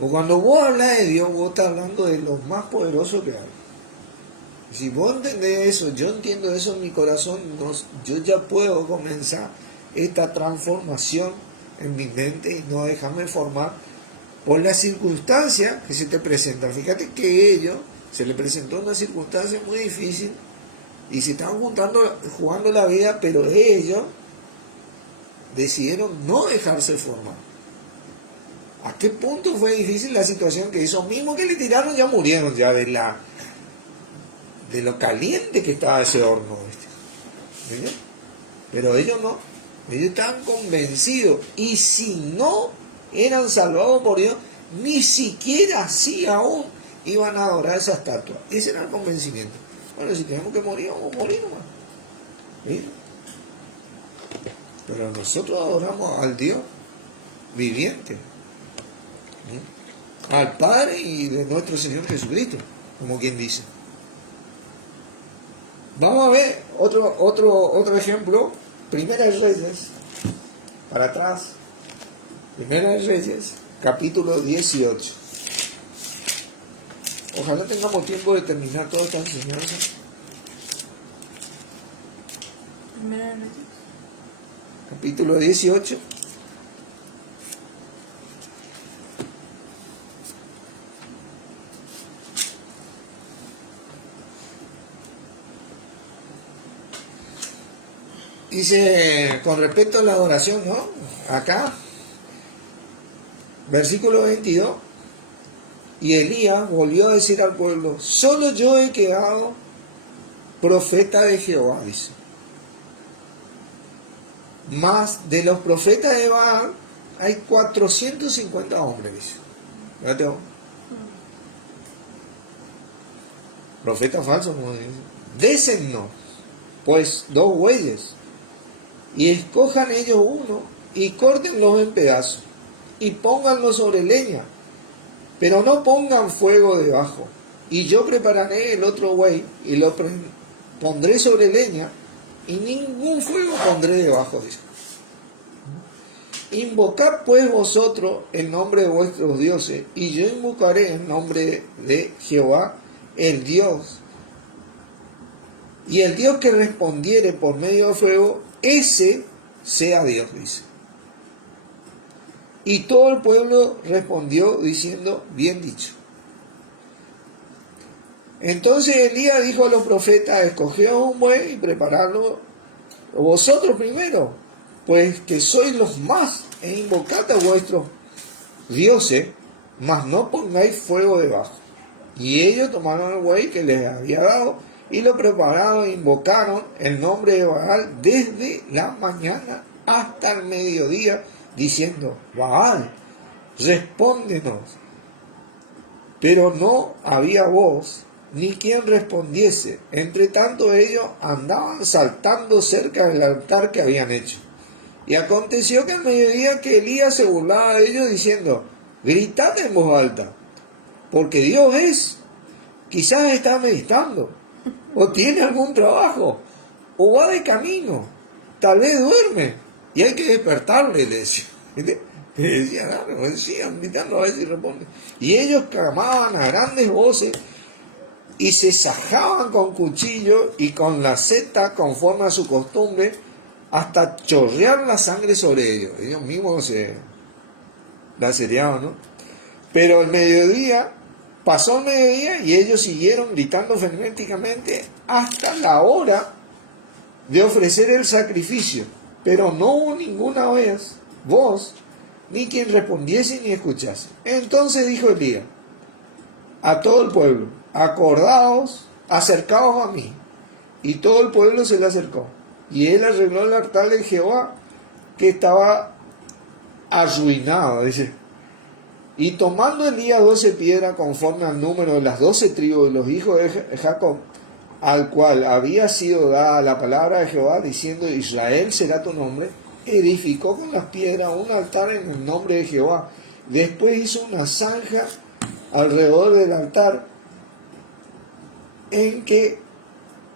O cuando vos hablas de Dios, vos estás hablando de lo más poderoso que hay. Si vos entendés eso, yo entiendo eso en mi corazón, yo ya puedo comenzar esta transformación en mi mente y no dejarme formar por las circunstancias que se te presentan. Fíjate que ellos se les presentó una circunstancia muy difícil y se estaban jugando la vida, pero ellos decidieron no dejarse formar. ¿A qué punto fue difícil la situación que esos mismos que le tiraron ya murieron ya de lo caliente que estaba ese horno? ¿Viste? Pero ellos no, ellos estaban convencidos, y si no eran salvados por Dios, ni siquiera así aún iban a adorar esa estatua. Ese era el convencimiento. Bueno, si tenemos que morir, vamos a morir nomás. ¿Viste? Pero nosotros adoramos al Dios viviente, al Padre y de nuestro Señor Jesucristo, como quien dice. Vamos a ver otro ejemplo. Primera de Reyes, para atrás. Primera de Reyes, capítulo 18. Ojalá tengamos tiempo de terminar toda esta enseñanza. Primera de Reyes. Capítulo 18. Dice, con respecto a la adoración, ¿no? Acá, versículo 22, y Elías volvió a decir al pueblo, solo yo he quedado profeta de Jehová, dice. Más de los profetas de Baal hay 450 hombres, dice. Fíjate vos. Profeta falso, como dice. Désennos, pues, 2 bueyes, y escojan ellos uno, y córtenlos en pedazos, y pónganlo sobre leña, pero no pongan fuego debajo. Y yo prepararé el otro buey, y lo pondré sobre leña, y ningún fuego pondré debajo, dice. Invocad pues vosotros el nombre de vuestros dioses, y yo invocaré el nombre de Jehová, el Dios. Y el Dios que respondiere por medio de fuego, ese sea Dios, dice. Y todo el pueblo respondió diciendo, bien dicho. Entonces Elías dijo a los profetas, escogeos un buey y preparadlo vosotros primero, pues que sois los más, e invocad a vuestros dioses, mas no pongáis fuego debajo. Y ellos tomaron el buey que les había dado, y lo prepararon e invocaron el nombre de Baal desde la mañana hasta el mediodía, diciendo, Baal, respóndenos. Pero no había voz, ni quien respondiese. Entre tanto ellos andaban saltando cerca del altar que habían hecho. Y aconteció que al mediodía que Elías se burlaba de ellos, diciendo, gritad en voz alta, porque Dios es, quizás está meditando, o tiene algún trabajo, o va de camino, tal vez duerme, y hay que despertarle, le decía. Le decían, sigan gritando a ver si responde. Y ellos clamaban a grandes voces, y se sajaban con cuchillo y con la seta conforme a su costumbre, hasta chorrear la sangre sobre ellos. Ellos mismos se lacereaban, ¿no? Pero el mediodía, pasó el mediodía y ellos siguieron gritando frenéticamente hasta la hora de ofrecer el sacrificio. Pero no hubo ninguna voz, ni quien respondiese ni escuchase. Entonces dijo Elías a todo el pueblo, acordaos, acercaos a mí. Y todo el pueblo se le acercó. Y él arregló el altar de Jehová, que estaba arruinado, dice. Y tomando Elías 12 piedras conforme al número de las 12 tribus de los hijos de Jacob, al cual había sido dada la palabra de Jehová, diciendo, Israel será tu nombre, edificó con las piedras un altar en el nombre de Jehová. Después hizo una zanja alrededor del altar, en que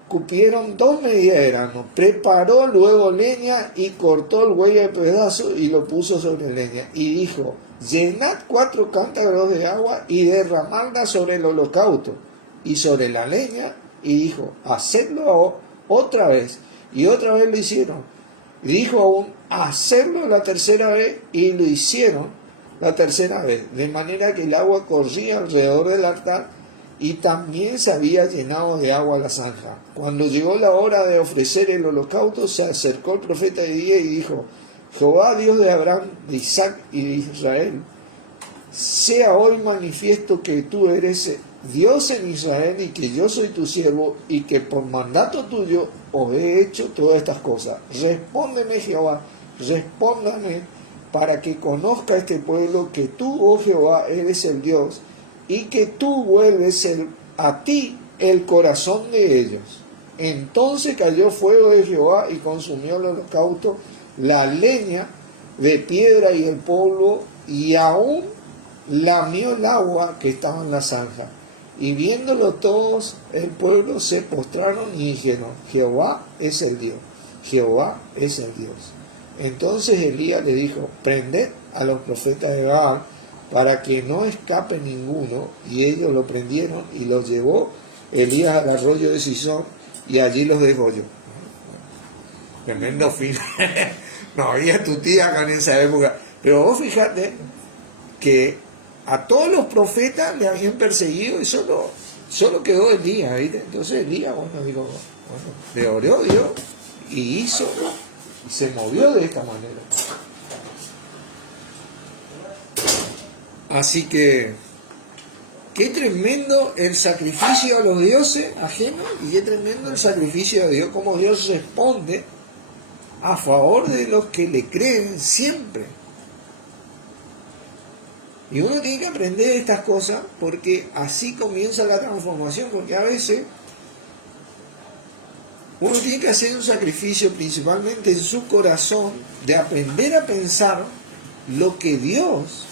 cupieron 2 medidas de grano. Preparó luego leña y cortó el buey de pedazos y lo puso sobre leña. Y dijo, llenad 4 cántaros de agua y derramadla sobre el holocausto y sobre la leña. Y dijo, hacedlo otra vez. Y otra vez lo hicieron. Y dijo aún, hacerlo la tercera vez. Y lo hicieron la tercera vez. De manera que el agua corría alrededor del altar, y también se había llenado de agua la zanja. Cuando llegó la hora de ofrecer el holocausto, se acercó el profeta de día y dijo, Jehová, Dios de Abraham, de Isaac y de Israel, sea hoy manifiesto que tú eres Dios en Israel y que yo soy tu siervo y que por mandato tuyo os he hecho todas estas cosas. Respóndeme, Jehová, respóndame para que conozca este pueblo que tú, oh Jehová, eres el Dios, y que tú vuelves a ti el corazón de ellos. Entonces cayó fuego de Jehová y consumió el holocausto, la leña de piedra y el polvo, y aún lamió el agua que estaba en la zanja. Y viéndolo todos, el pueblo se postraron y dijeron, Jehová es el Dios, Jehová es el Dios. Entonces Elías le dijo, prended a los profetas de Baal, para que no escape ninguno. Y ellos lo prendieron y los llevó Elías al arroyo de Sison, y allí los degolló. Tremendo fin. No había tu tía acá en esa época. Pero vos fíjate que a todos los profetas le habían perseguido y solo quedó Elías, ¿viste? Entonces Elías, dijo, le oró Dios y hizo Y se movió de esta manera. Así que, qué tremendo el sacrificio a los dioses ajenos y qué tremendo el sacrificio a Dios, como Dios responde a favor de los que le creen siempre. Y uno tiene que aprender estas cosas porque así comienza la transformación, porque a veces uno tiene que hacer un sacrificio principalmente en su corazón de aprender a pensar lo que Dios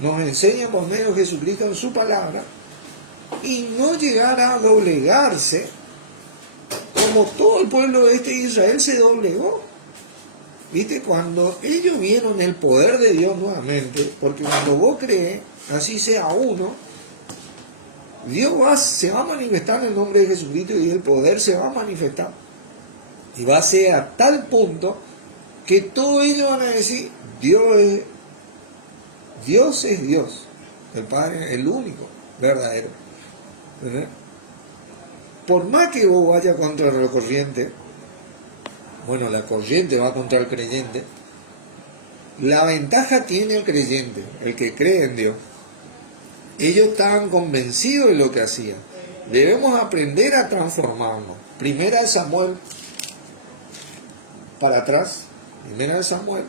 nos enseña por medio de Jesucristo en su palabra y no llegar a doblegarse como todo el pueblo de Israel se doblegó. ¿Viste? Cuando ellos vieron el poder de Dios nuevamente, porque cuando vos crees, así sea uno, Dios se va a manifestar en el nombre de Jesucristo y el poder se va a manifestar. Y va a ser a tal punto que todos ellos van a decir, Dios es Dios, el Padre, el único, verdadero. ¿Verdad? Por más que vos vayas contra la corriente, bueno, la corriente va contra el creyente, la ventaja tiene el creyente, el que cree en Dios. Ellos estaban convencidos de lo que hacían. Debemos aprender a transformarnos. Primera de Samuel, para atrás, Primera de Samuel,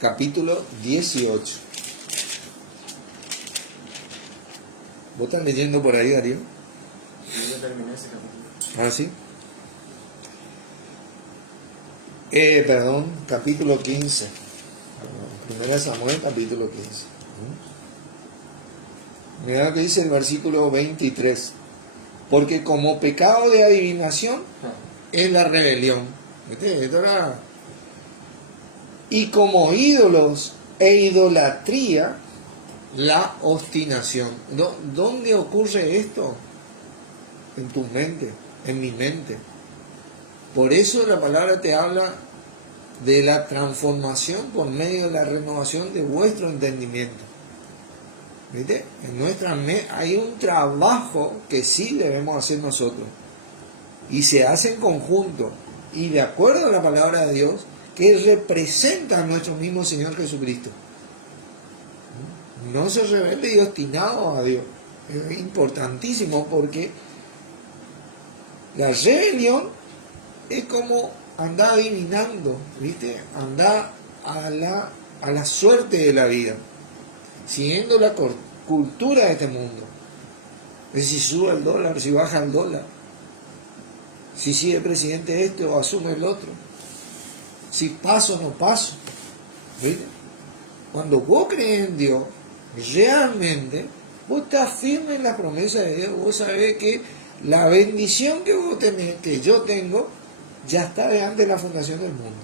capítulo 18. ¿Vos estás leyendo por ahí, Darío? Yo ya terminé ese capítulo. ¿Ah, sí? Capítulo 15. Primera de Samuel, capítulo 15. Mira lo que dice el versículo 23. Porque como pecado de adivinación es la rebelión. ¿Viste? Esto era... Y como ídolos e idolatría, la obstinación. ¿Dónde ocurre esto? En tu mente, en mi mente. Por eso la palabra te habla de la transformación por medio de la renovación de vuestro entendimiento. ¿Viste? En nuestra hay un trabajo que sí debemos hacer nosotros. Y se hace en conjunto. Y de acuerdo a la palabra de Dios, que representa a nuestro mismo Señor Jesucristo. No se rebelde y obstinado a Dios. Es importantísimo porque la rebelión es como andar adivinando, ¿viste? Andar a la suerte de la vida, siguiendo la cultura de este mundo. Es si sube el dólar, si baja el dólar, si sigue el presidente este o asume el otro, si paso o no paso. ¿Viste? Cuando vos crees en Dios, realmente, vos estás firme en la promesa de Dios, vos sabés que la bendición que vos tenés, que yo tengo, ya está de antes de la fundación del mundo.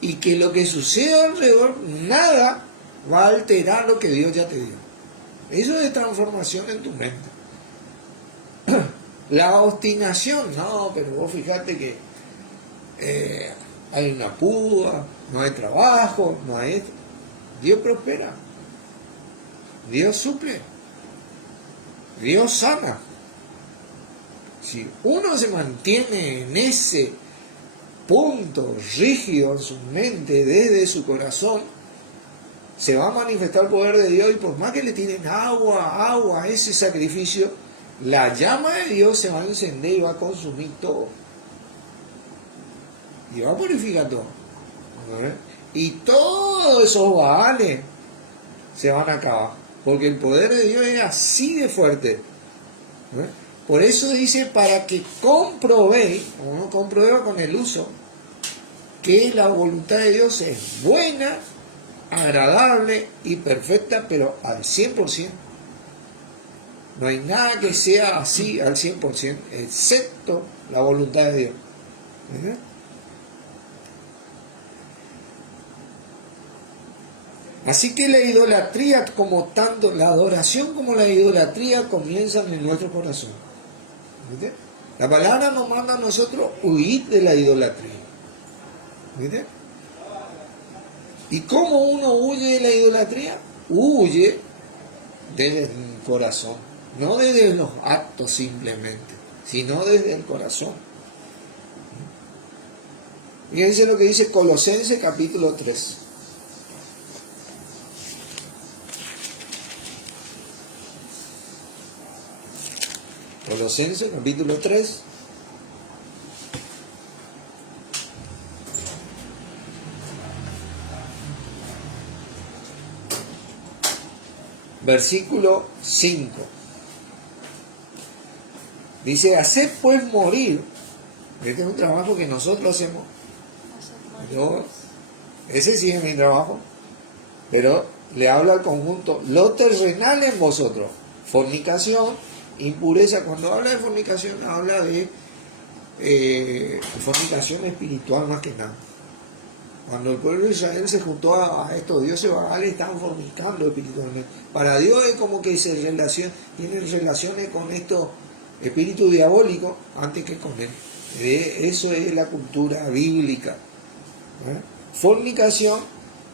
Y que lo que sucede alrededor, nada va a alterar lo que Dios ya te dio. Eso es transformación en tu mente. La obstinación, no, pero vos fíjate que hay una púa, no hay trabajo, no hay esto. Dios prospera, Dios suple, Dios sana. Si uno se mantiene en ese punto rígido en su mente, desde su corazón, se va a manifestar el poder de Dios y por más que le tiren agua a ese sacrificio, la llama de Dios se va a encender y va a consumir todo. Y va a purificar todo. Y todos esos baales se van a acabar. Porque el poder de Dios es así de fuerte. Por eso dice, para que comprobéis, uno comprueba con el uso, que la voluntad de Dios es buena, agradable y perfecta, pero al 100%. No hay nada que sea así al 100%, excepto la voluntad de Dios. ¿Verdad? Así que la idolatría, como tanto la adoración como la idolatría, comienzan en nuestro corazón. ¿Viste? La palabra nos manda a nosotros huir de la idolatría. ¿Viste? ¿Y cómo uno huye de la idolatría? Huye del corazón. no desde los actos simplemente, sino desde el corazón. Fíjense lo que dice Colosenses capítulo 3. Colosenses capítulo 3. Versículo 5. Dice, haced pues morir. Este es un trabajo que nosotros hacemos. Ese sí es mi trabajo. Pero le habla al conjunto, lo terrenal en vosotros. Fornicación, impureza. Cuando habla de fornicación, habla de fornicación espiritual más que nada. Cuando el pueblo de Israel se juntó a estos dioses bagales, estaban fornicando espiritualmente. Para Dios es como que tienen relaciones con estos espíritus diabólicos antes que con él. Eso es la cultura bíblica. Fornicación,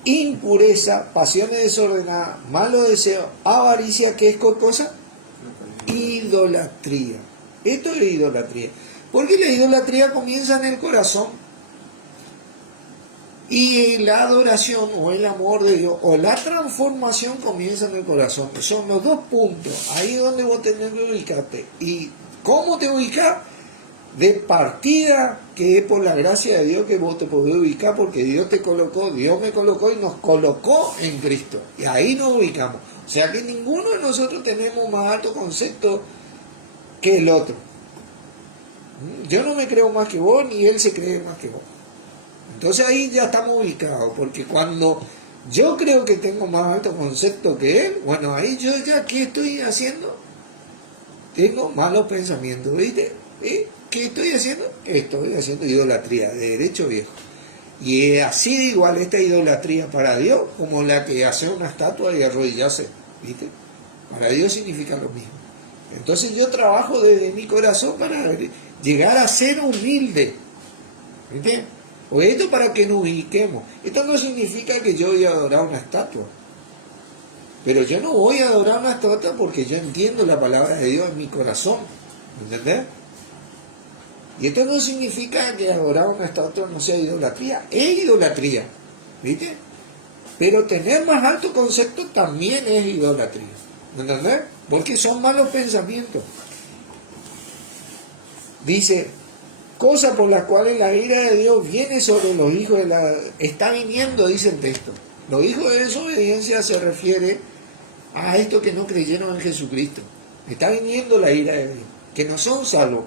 impureza, pasiones desordenadas, malos deseos, avaricia, ¿qué es cosa? Idolatría. Esto es idolatría. Porque la idolatría comienza en el corazón. Y la adoración o el amor de Dios o la transformación comienza en el corazón. Son los dos puntos. Ahí es donde vos tenés que ubicarte. ¿Y cómo te ubicás? De partida, que es por la gracia de Dios que vos te podés ubicar, porque Dios te colocó, Dios me colocó y nos colocó en Cristo. Y ahí nos ubicamos. O sea que ninguno de nosotros tenemos más alto concepto que el otro. Yo no me creo más que vos, ni él se cree más que vos. Entonces ahí ya estamos ubicados, porque cuando yo creo que tengo más alto concepto que él, bueno, ahí yo ya, ¿qué estoy haciendo? Tengo malos pensamientos, ¿viste? ¿Qué estoy haciendo? Estoy haciendo idolatría, de derecho viejo. Y es así de igual esta idolatría para Dios, como la que hace una estatua y arrodillarse, ¿viste? Para Dios significa lo mismo. Entonces yo trabajo desde mi corazón para llegar a ser humilde, ¿viste? O esto para que nos ubiquemos. Esto no significa que yo voy a adorar una estatua. Pero yo no voy a adorar una estatua porque yo entiendo la palabra de Dios en mi corazón. ¿Entendés? Y esto no significa que adorar una estatua no sea idolatría. Es idolatría. ¿Viste? Pero tener más alto concepto también es idolatría. ¿Entendés? Porque son malos pensamientos. Dice, cosa por las cuales la ira de Dios viene sobre los hijos de la... Está viniendo, dice el texto. Los hijos de desobediencia se refiere a estos que no creyeron en Jesucristo. Está viniendo la ira de Dios, que no son salvos.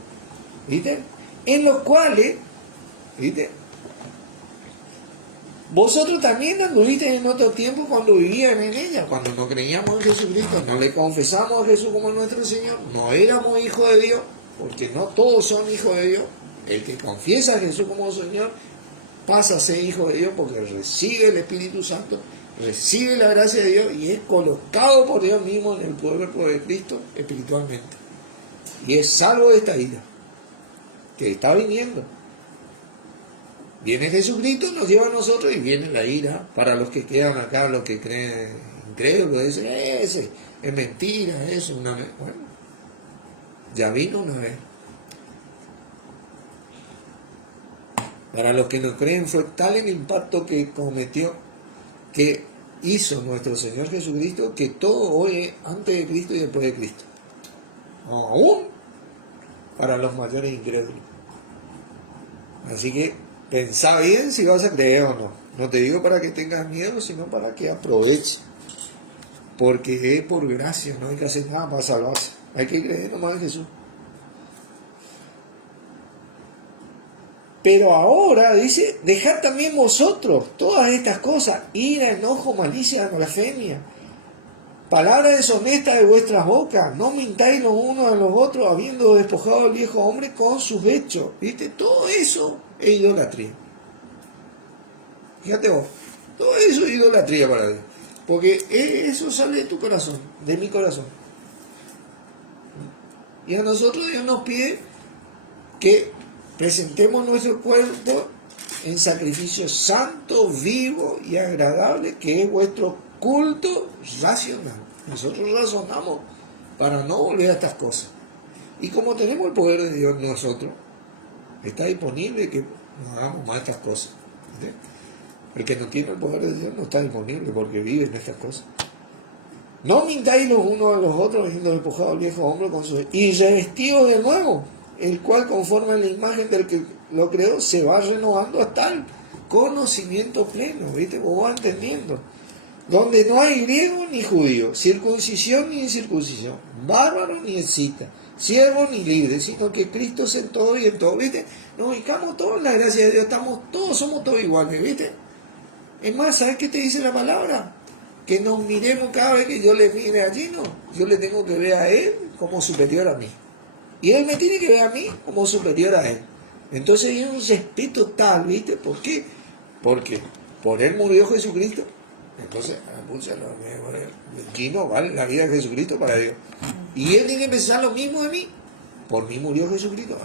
¿Viste? En los cuales, ¿viste? Vosotros también anduviste en otro tiempo cuando vivían en ella, cuando no creíamos en Jesucristo, no le confesamos a Jesús como nuestro Señor, no éramos hijos de Dios, porque no todos son hijos de Dios. El que confiesa a Jesús como Señor pasa a ser hijo de Dios porque recibe el Espíritu Santo, recibe la gracia de Dios y es colocado por Dios mismo en el cuerpo de Cristo espiritualmente. Y es salvo de esta ira que está viniendo. Viene Jesucristo, nos lleva a nosotros y viene la ira para los que quedan acá, los que creen incrédulos, dicen, ese es mentira, eso una vez. Bueno, ya vino una vez. Para los que no creen, fue tal el impacto que cometió, que hizo nuestro Señor Jesucristo, que todo hoy es antes de Cristo y después de Cristo. Aún para los mayores incrédulos. Así que pensá bien si vas a creer o no. No te digo para que tengas miedo, sino para que aproveches. Porque es por gracia, no hay que hacer nada para salvarse. Hay que creer nomás en Jesús. Pero ahora dice, dejad también vosotros todas estas cosas, ira, enojo, malicia, blasfemia, palabras deshonestas de vuestras bocas, no mintáis los unos a los otros, habiendo despojado al viejo hombre con sus hechos. ¿Viste? Todo eso es idolatría. Fíjate vos, todo eso es idolatría para Dios. Porque eso sale de tu corazón, de mi corazón. Y a nosotros Dios nos pide que presentemos nuestro cuerpo en sacrificio santo, vivo y agradable, que es vuestro culto racional. Nosotros razonamos para no volver a estas cosas. Y como tenemos el poder de Dios nosotros, está disponible que no hagamos más estas cosas. ¿Entiendes? El que no tiene el poder de Dios no está disponible porque vive en estas cosas. No mintáis los unos a los otros, habiendo despojado al viejo hombre con su... y revestidos de nuevo, el cual conforme a la imagen del que lo creó, se va renovando hasta el conocimiento pleno, ¿viste? Vos vas entendiendo. Donde no hay griego ni judío, circuncisión ni incircuncisión, bárbaro ni escita, siervo ni libre, sino que Cristo es en todo y en todo, ¿viste? Nos ubicamos todos en la gracia de Dios, somos todos iguales, ¿viste? Es más, ¿sabes qué te dice la palabra? Que nos miremos cada vez que yo le mire allí, no. Yo le tengo que ver a él como superior a mí. Y él me tiene que ver a mí como superior a él. Entonces hay un respeto tal, ¿viste? ¿Por qué? Porque por él murió Jesucristo. Entonces, aquí no vale la vida de Jesucristo para Dios. Y él tiene que pensar lo mismo de mí. Por mí murió Jesucristo.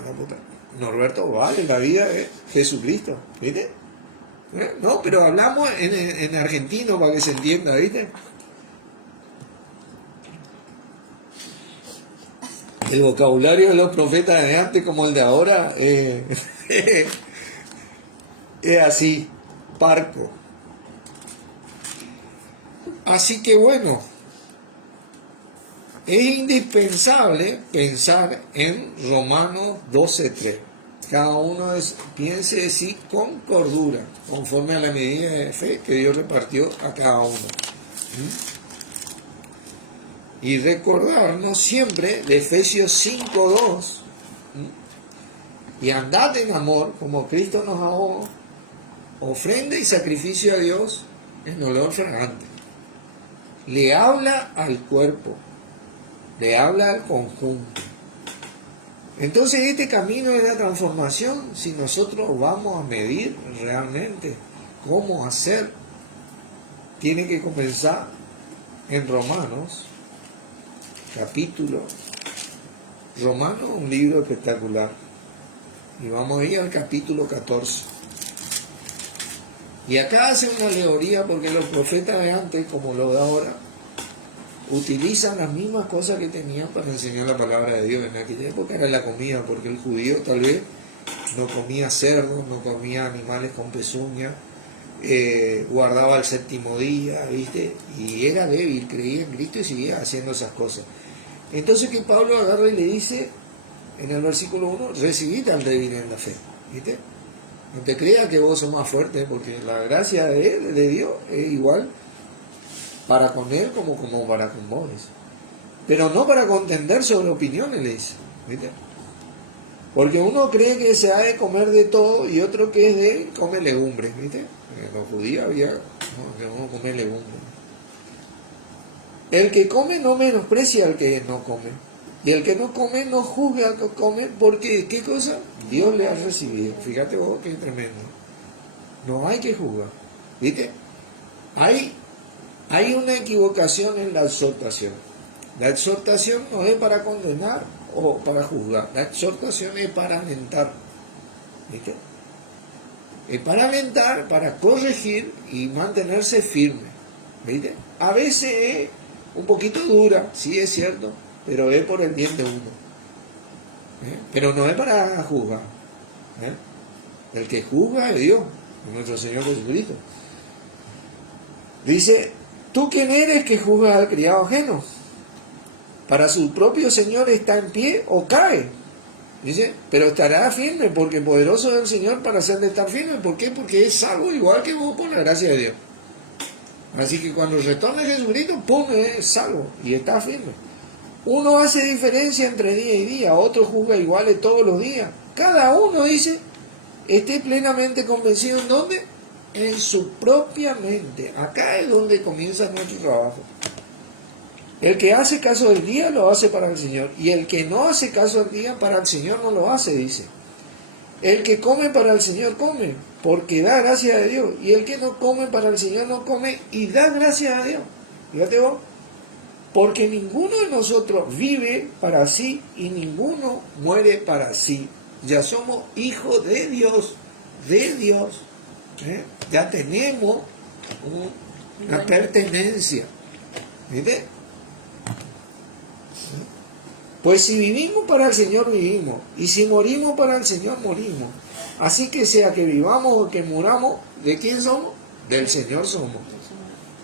Norberto, vale la vida de Jesucristo, ¿viste? No, pero hablamos en argentino para que se entienda, ¿viste? El vocabulario de los profetas de antes como el de ahora es así, parco. Así que bueno, es indispensable pensar en Romanos 12:3. Cada uno piense de sí con cordura, conforme a la medida de fe que Dios repartió a cada uno. Y recordarnos siempre de Efesios 5:2. Y andad en amor, como Cristo nos amó, ofrenda y sacrificio a Dios en olor fragante. Le habla al cuerpo, le habla al conjunto. Entonces este camino de la transformación, si nosotros vamos a medir realmente cómo hacer, tiene que comenzar en Romanos, Romanos, un libro espectacular. Y vamos a ir al capítulo 14. Y acá hace una alegoría porque los profetas de antes, como los de ahora, utilizan las mismas cosas que tenían para enseñar la palabra de Dios. En aquella época era la comida, porque el judío tal vez no comía cerdo, no comía animales con pezuña, guardaba el séptimo día, ¿viste? Y era débil, creía en Cristo y seguía haciendo esas cosas. Entonces que Pablo agarra y le dice en el versículo 1, recibid al débil en la fe, ¿viste? No te creas que vos sos más fuerte, porque la gracia de Dios es igual para con él como para con vos. Pero no para contender sobre opiniones, le dice, ¿viste? Porque uno cree que se ha de comer de todo y otro que es de come legumbres, ¿viste? En los judíos había que uno come legumbres. El que come no menosprecia al que no come. Y el que no come no juzga al que come, porque ¿qué cosa? Dios le ha recibido. Fíjate vos qué tremendo. No hay que juzgar, ¿viste? Hay una equivocación en la exhortación. La exhortación no es para condenar o para juzgar. La exhortación es para alentar. ¿Viste? Es para alentar, para corregir y mantenerse firme. ¿Viste? A veces es un poquito dura, sí es cierto, pero es por el bien de uno. Pero no es para juzgar. El que juzga es Dios, nuestro Señor Jesucristo. Dice, ¿tú quién eres que juzgas al criado ajeno? Para su propio Señor está en pie o cae. Dice, pero estará firme, porque poderoso es el Señor para hacerle estar firme. ¿Por qué? Porque es salvo igual que vos por la gracia de Dios. Así que cuando retorne Jesucristo, ¡pum!, es salvo y está firme. Uno hace diferencia entre día y día, otro juzga iguales todos los días. Cada uno, dice, esté plenamente convencido en dónde, en su propia mente. Acá es donde comienza nuestro trabajo. El que hace caso del día lo hace para el Señor, y el que no hace caso del día para el Señor no lo hace, dice. El que come para el Señor come, porque da gracias a Dios, y el que no come para el Señor no come y da gracias a Dios. Fíjate vos, porque ninguno de nosotros vive para sí y ninguno muere para sí. Ya somos hijos de Dios, ya tenemos una pertenencia, ¿viste? Pues si vivimos para el Señor vivimos, y si morimos para el Señor morimos. Así que sea que vivamos o que muramos, ¿de quién somos? Del Señor somos.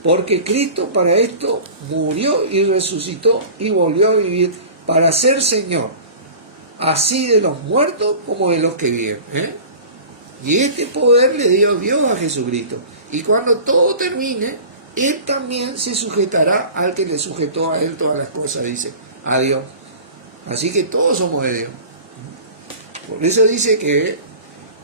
Porque Cristo para esto murió y resucitó y volvió a vivir para ser Señor, así de los muertos como de los que viven. Y este poder le dio Dios a Jesucristo. Y cuando todo termine, Él también se sujetará al que le sujetó a Él todas las cosas, dice, a Dios. Así que todos somos de Dios. Por eso dice que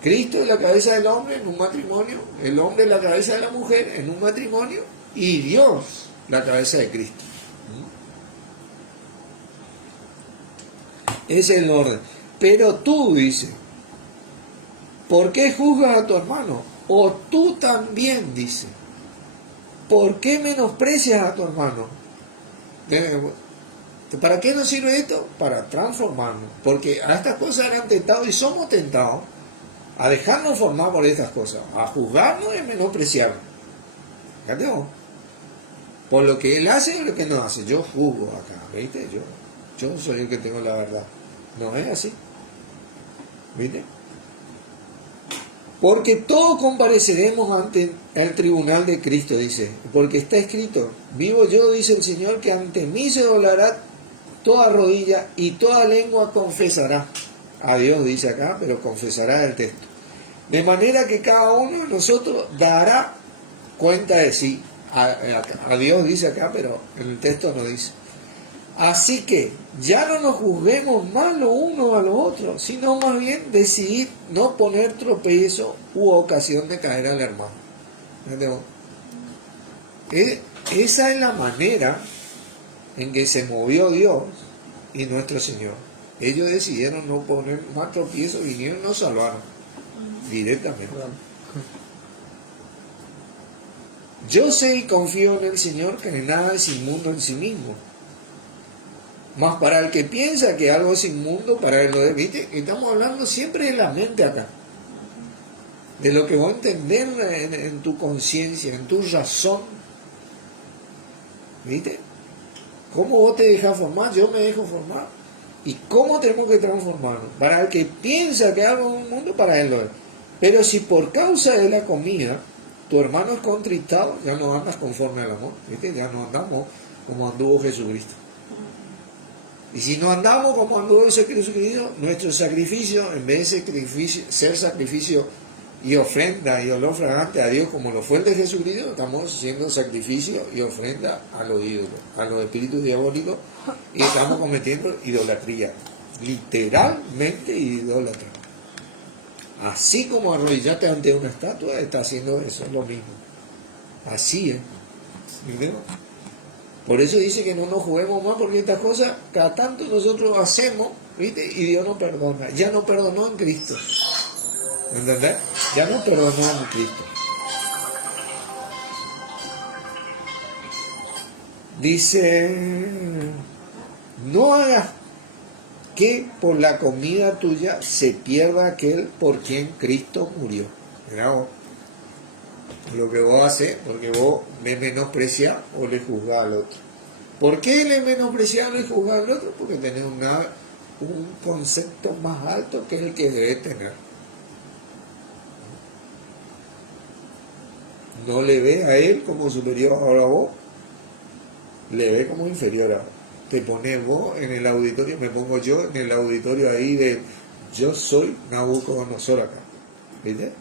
Cristo es la cabeza del hombre en un matrimonio, el hombre es la cabeza de la mujer en un matrimonio, y Dios la cabeza de Cristo. Ese es el orden. Pero tú, dice, ¿por qué juzgas a tu hermano? O tú también, dice, ¿por qué menosprecias a tu hermano? ¿Para qué nos sirve esto? Para transformarnos. Porque a estas cosas eran tentados y somos tentados a dejarnos formar por estas cosas, a juzgarnos y menospreciarnos. Fíjate vos. Por lo que él hace y lo que no hace. Yo juzgo acá, ¿viste? Yo soy el que tengo la verdad. No es así. ¿Viste? Porque todos compareceremos ante el tribunal de Cristo, dice. Porque está escrito, vivo yo, dice el Señor, que ante mí se doblará toda rodilla y toda lengua confesará. A Dios dice acá, pero confesará el texto. De manera que cada uno de nosotros dará cuenta de sí. A Dios dice acá, pero en el texto no dice. Así que ya no nos juzguemos más los unos a los otros, sino más bien decidir no poner tropiezo u ocasión de caer al hermano. Esa es la manera en que se movió Dios y nuestro Señor. Ellos decidieron no poner más tropiezo, vinieron y nos salvaron directamente. Yo sé y confío en el Señor que nada es inmundo en sí mismo. Mas para el que piensa que algo es inmundo, para él lo es. ¿Viste? Estamos hablando siempre de la mente acá. De lo que vos entendés en tu conciencia, en tu razón. ¿Viste? ¿Cómo vos te dejas formar? Yo me dejo formar. ¿Y cómo tenemos que transformarnos? Para el que piensa que algo es inmundo, para él lo es. Pero si por causa de la comida tu hermano es contristado, ya no andas conforme al amor. ¿Viste? Ya no andamos como anduvo Jesucristo. Y si no andamos como anduvo Jesucristo, nuestro sacrificio, en vez de ser sacrificio y ofrenda y olor fragante a Dios como lo fue el de Jesucristo, estamos haciendo sacrificio y ofrenda a los ídolos, a los espíritus diabólicos, y estamos cometiendo idolatría, literalmente idólatra. Así como arrodillarte ante una estatua, está haciendo eso, es lo mismo. Así es. ¿Entendés? Por eso dice que no nos juguemos más, porque estas cosas cada tanto nosotros hacemos, ¿viste? Y Dios nos perdona. Ya nos perdonó en Cristo. ¿Entendés? Ya nos perdonó en Cristo. Dice, no hagas que por la comida tuya se pierda aquel por quien Cristo murió. Mirá vos. Lo que vos haces, porque vos le menospreciás o le juzgás al otro. ¿Por qué le menospreciás o le juzgás al otro? Porque tenés un concepto más alto que el que debes tener. No le ves a él como superior a vos, le ves como inferior a vos. Te pones vos en el auditorio, me pongo yo en el auditorio ahí de yo soy Nabucodonosor acá. ¿Viste?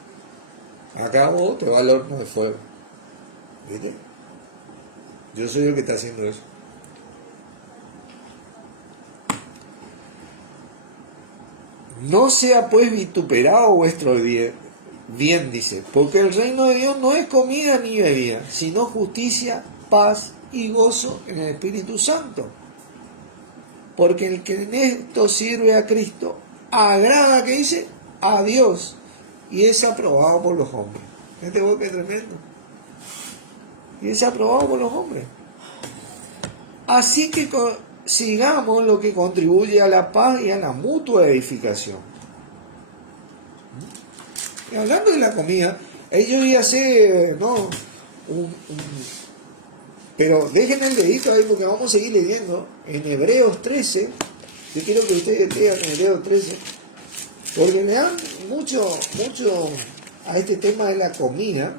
Acá vos te va al horno de fuego. ¿Viste? Yo soy el que está haciendo eso. No sea pues vituperado vuestro bien, dice, porque el reino de Dios no es comida ni bebida, sino justicia, paz y gozo en el Espíritu Santo. Porque el que en esto sirve a Cristo, agrada, ¿qué dice? A Dios. Y es aprobado por los hombres. Este golpe es tremendo. Y es aprobado por los hombres. Así que sigamos lo que contribuye a la paz y a la mutua edificación. Y hablando de la comida, ellos iban a hacer, ¿no? Pero dejen el dedito ahí porque vamos a seguir leyendo en Hebreos 13, Yo quiero que ustedes lean Hebreo 13, porque le dan mucho a este tema de la comida.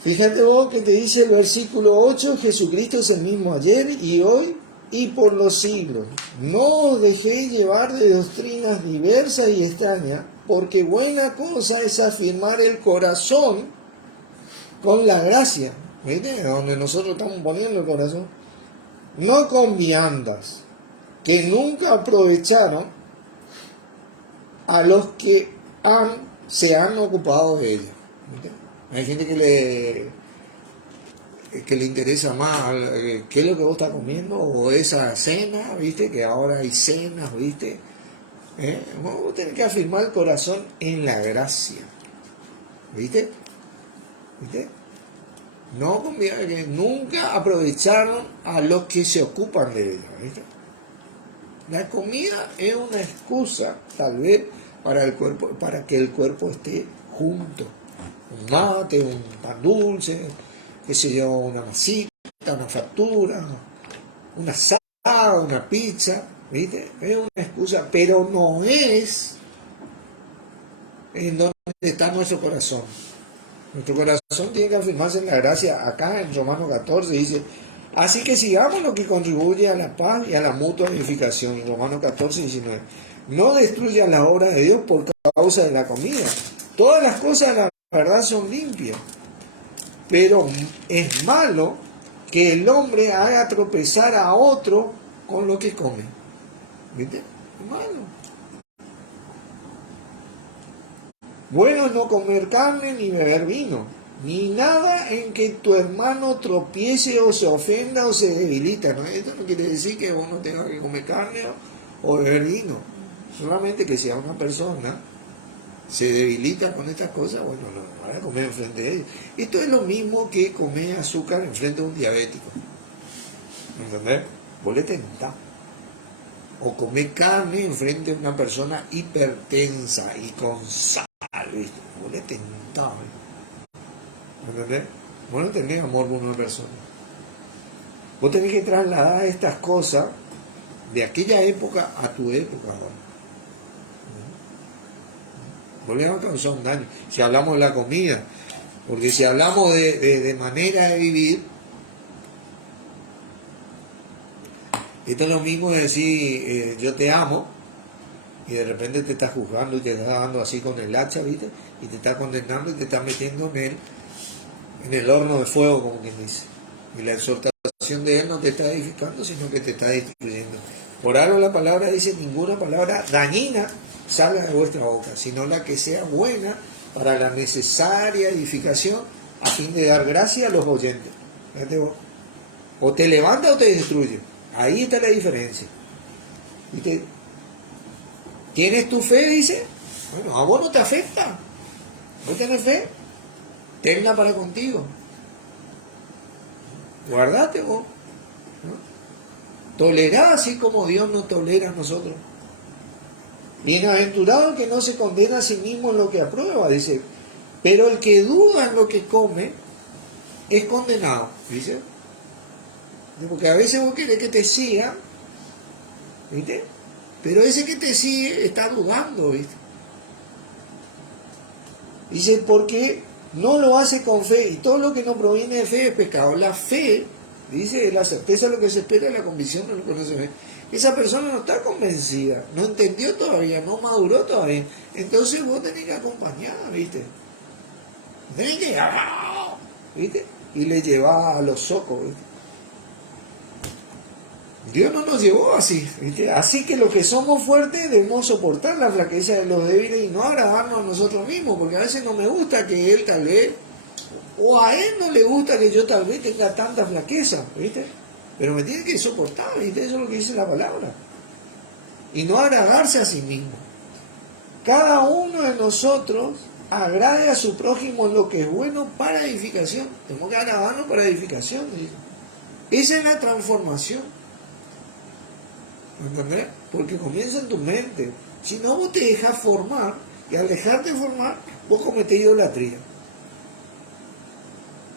Fíjate vos que te dice el versículo 8, Jesucristo es el mismo ayer y hoy y por los siglos. No os dejéis llevar de doctrinas diversas y extrañas, porque buena cosa es afirmar el corazón con la gracia. ¿Viste? Donde nosotros estamos poniendo el corazón. No con viandas, que nunca aprovecharon a los que se han ocupado de ellas. ¿Viste? Hay gente que le interesa más qué es lo que vos estás comiendo o esa cena, ¿viste? Que ahora hay cenas, ¿viste? Vos tenés que afirmar el corazón en la gracia, ¿viste? ¿Viste? No, que nunca aprovecharon a los que se ocupan de ella, ¿viste? La comida es una excusa, tal vez, para el cuerpo, para que el cuerpo esté junto. Un mate, un pan dulce, qué sé yo, una masita, una factura, una asada, una pizza, ¿viste? Es una excusa, pero no es en donde está nuestro corazón. Nuestro corazón tiene que afirmarse en la gracia. Acá en Romanos 14 dice, así que sigamos lo que contribuye a la paz y a la mutua edificación. En Romanos 14, 19. No destruyas las obras de Dios por causa de la comida. Todas las cosas, la verdad, son limpias. Pero es malo que el hombre haga tropezar a otro con lo que come. ¿Viste? Es malo. Bueno es no comer carne ni beber vino, ni nada en que tu hermano tropiece o se ofenda o se debilita. ¿No? Esto no quiere decir que uno tenga que comer carne o beber vino. Solamente que si a una persona se debilita con estas cosas, bueno, no van a comer enfrente de ellos. Esto es lo mismo que comer azúcar enfrente de un diabético. ¿Entendés? Vos le tentás. O comer carne enfrente de una persona hipertensa y con sal, ¿viste? Vos le tentás. ¿Entendés? Vos no tenés amor por una persona. Vos tenés que trasladar estas cosas de aquella época a tu época ahora. Vos le vas a causar un daño. Si hablamos de la comida, porque si hablamos de manera de vivir, esto es lo mismo de decir yo te amo y de repente te estás juzgando y te estás dando así con el hacha, ¿viste? Y te está condenando y te está metiendo en el horno de fuego, como quien dice. Y la exhortación de él no te está edificando, sino que te está destruyendo. Por algo la palabra dice, ninguna palabra dañina salga de vuestra boca, sino la que sea buena para la necesaria edificación a fin de dar gracia a los oyentes. Fíjate vos. O te levanta o te destruye. Ahí está la diferencia. ¿Viste? ¿Tienes tu fe? Dice. Bueno, a vos no te afecta. ¿Vos tenés fe? Tenla para contigo. Guardate vos. ¿No? Tolerá así como Dios nos tolera a nosotros. Bienaventurado el que no se condena a sí mismo en lo que aprueba, dice. Pero el que duda en lo que come es condenado, dice. Porque a veces vos querés que te siga, ¿viste? Pero ese que te sigue está dudando, ¿viste? Dice, porque no lo hace con fe, y todo lo que no proviene de fe es pecado. La fe, dice, es la certeza de lo que se espera, la convicción de lo que no se ve. Esa persona no está convencida, no entendió todavía, no maduró todavía. Entonces vos tenés que acompañar, ¿viste? Tenés que, ¿viste? Y le llevás a los socos, ¿viste? Dios no nos llevó así, ¿viste? Así que los que somos fuertes debemos soportar la flaqueza de los débiles y no agradarnos a nosotros mismos, porque a veces no me gusta que él tal vez, o a él no le gusta que yo tal vez tenga tanta flaqueza, ¿viste? Pero me tiene que soportar, ¿viste? Eso es lo que dice la palabra. Y no agradarse a sí mismo. Cada uno de nosotros agrade a su prójimo lo que es bueno para edificación. Tenemos que agradarnos para edificación. ¿Sí? Esa es la transformación. ¿Entendés? Porque comienza en tu mente. Si no, vos te dejas formar, y al dejarte formar, vos cometés idolatría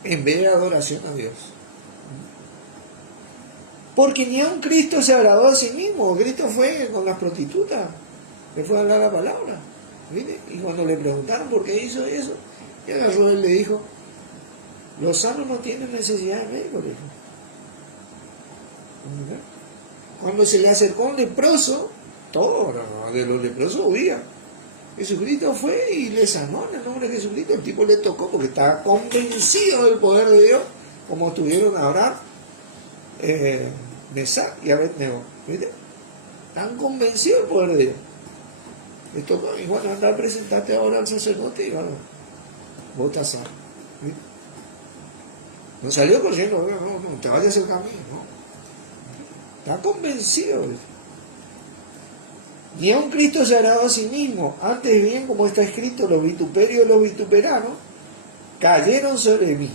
en vez de adoración a Dios. Porque ni aun Cristo se agradó a sí mismo. Cristo fue con las prostitutas, le fue a hablar la palabra, ¿viste? Y cuando le preguntaron por qué hizo eso, y agarró él le dijo: los sanos no tienen necesidad de médico, le dijo. Cuando se le acercó un leproso, todos de los leprosos huían. Jesucristo fue y le sanó en el nombre de Jesucristo. El tipo le tocó porque estaba convencido del poder de Dios, como tuvieron ahora Mesac y Abednego, ¿viste? Están convencidos del poder de Dios. Le tocó, y bueno, anda a presentarte ahora al sacerdote y ahora vos estás sano, ¿viste? No salió corriendo, no te vayas a acercar a mí, no. Está convencido, ¿viste? Ni aun Cristo se agradó a sí mismo. Antes bien, como está escrito, los vituperios de los vituperanos cayeron sobre mí.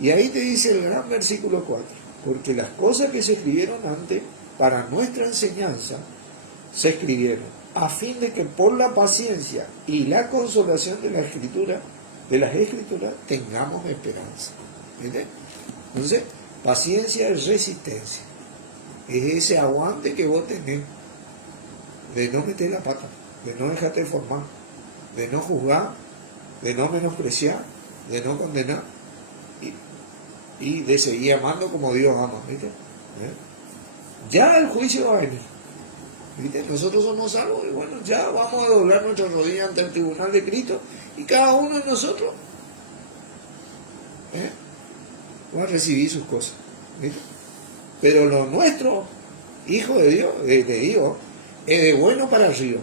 Y ahí te dice el gran versículo 4. Porque las cosas que se escribieron antes, para nuestra enseñanza, se escribieron, a fin de que por la paciencia y la consolación de las escrituras, tengamos esperanza. ¿Entiendes? Entonces, paciencia es resistencia. Es ese aguante que vos tenés de no meter la pata, de no dejarte formar, de no juzgar, de no menospreciar, de no condenar y de seguir amando como Dios ama, ¿viste? Ya el juicio va a venir, ¿viste? Nosotros somos salvos y bueno, ya vamos a doblar nuestras rodillas ante el tribunal de Cristo y cada uno de nosotros va a recibir sus cosas, ¿viste? Pero lo nuestro, hijo de Dios, es de bueno para arriba,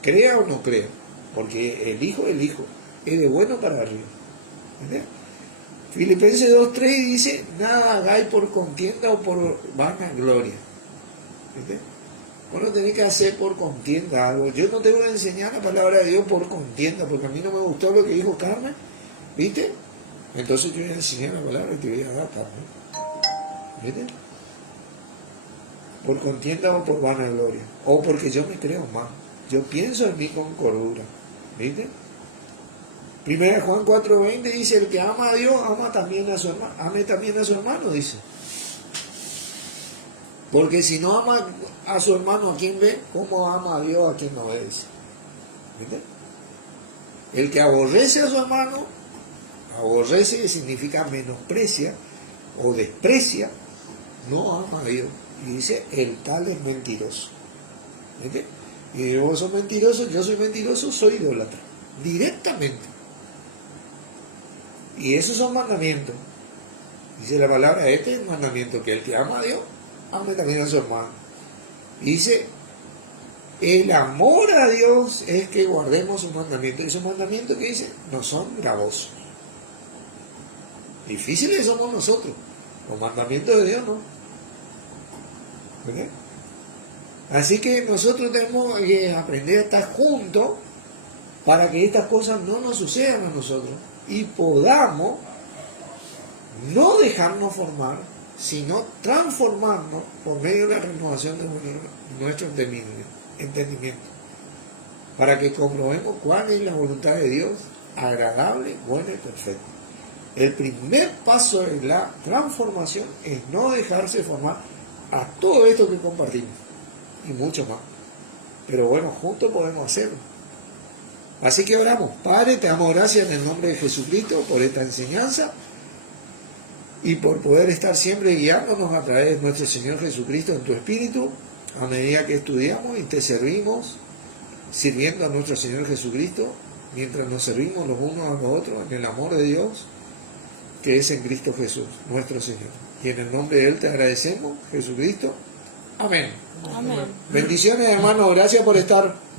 crea o no crea, porque el Hijo es de bueno para arriba. ¿Entendés? Filipenses 2:3 dice: nada hagáis por contienda o por vanagloria. ¿Entendés? Vos no tenés que hacer por contienda algo. Yo no te voy a enseñar la palabra de Dios por contienda, porque a mí no me gustó lo que dijo Carmen, ¿viste? Entonces yo voy a enseñar la palabra y te voy a dar, Carmen, ¿viste? Por contienda o por vanagloria, o porque yo me creo más, yo pienso en mí con cordura, ¿viste? 1 Juan 4:20 dice: el que ama a Dios, ama también a su hermano, ame también a su hermano, dice. Porque si no ama a su hermano, ¿a quién ve? ¿Cómo ama a Dios a quien no ve? Dice. ¿Viste? El que aborrece a su hermano, aborrece significa menosprecia o desprecia, no ama a Dios. Y dice: el tal es mentiroso. ¿Viste? Y vos sos mentiroso, yo soy mentiroso, soy idólatra. Directamente. Y esos son mandamientos. Dice la palabra, este es el mandamiento, que el que ama a Dios, ame también a su hermano. Y dice, el amor a Dios es que guardemos sus mandamientos. Y esos mandamientos que dice, no son gravosos. Difíciles somos nosotros. Los mandamientos de Dios no. ¿Verdad? Así que nosotros tenemos que aprender a estar juntos para que estas cosas no nos sucedan a nosotros y podamos no dejarnos formar, sino transformarnos por medio de la renovación de nuestro entendimiento, para que comprobemos cuál es la voluntad de Dios, agradable, buena y perfecta. El primer paso en la transformación es no dejarse formar a todo esto que compartimos y mucho más. Pero bueno, juntos podemos hacerlo. Así que oramos. Padre, te damos gracias en el nombre de Jesucristo por esta enseñanza y por poder estar siempre guiándonos a través de nuestro Señor Jesucristo en tu Espíritu, a medida que estudiamos y te servimos, sirviendo a nuestro Señor Jesucristo, mientras nos servimos los unos a los otros en el amor de Dios, que es en Cristo Jesús, nuestro Señor. Y en el nombre de Él te agradecemos, Jesucristo. Amén. Amén. Bendiciones, hermanos. Gracias por estar.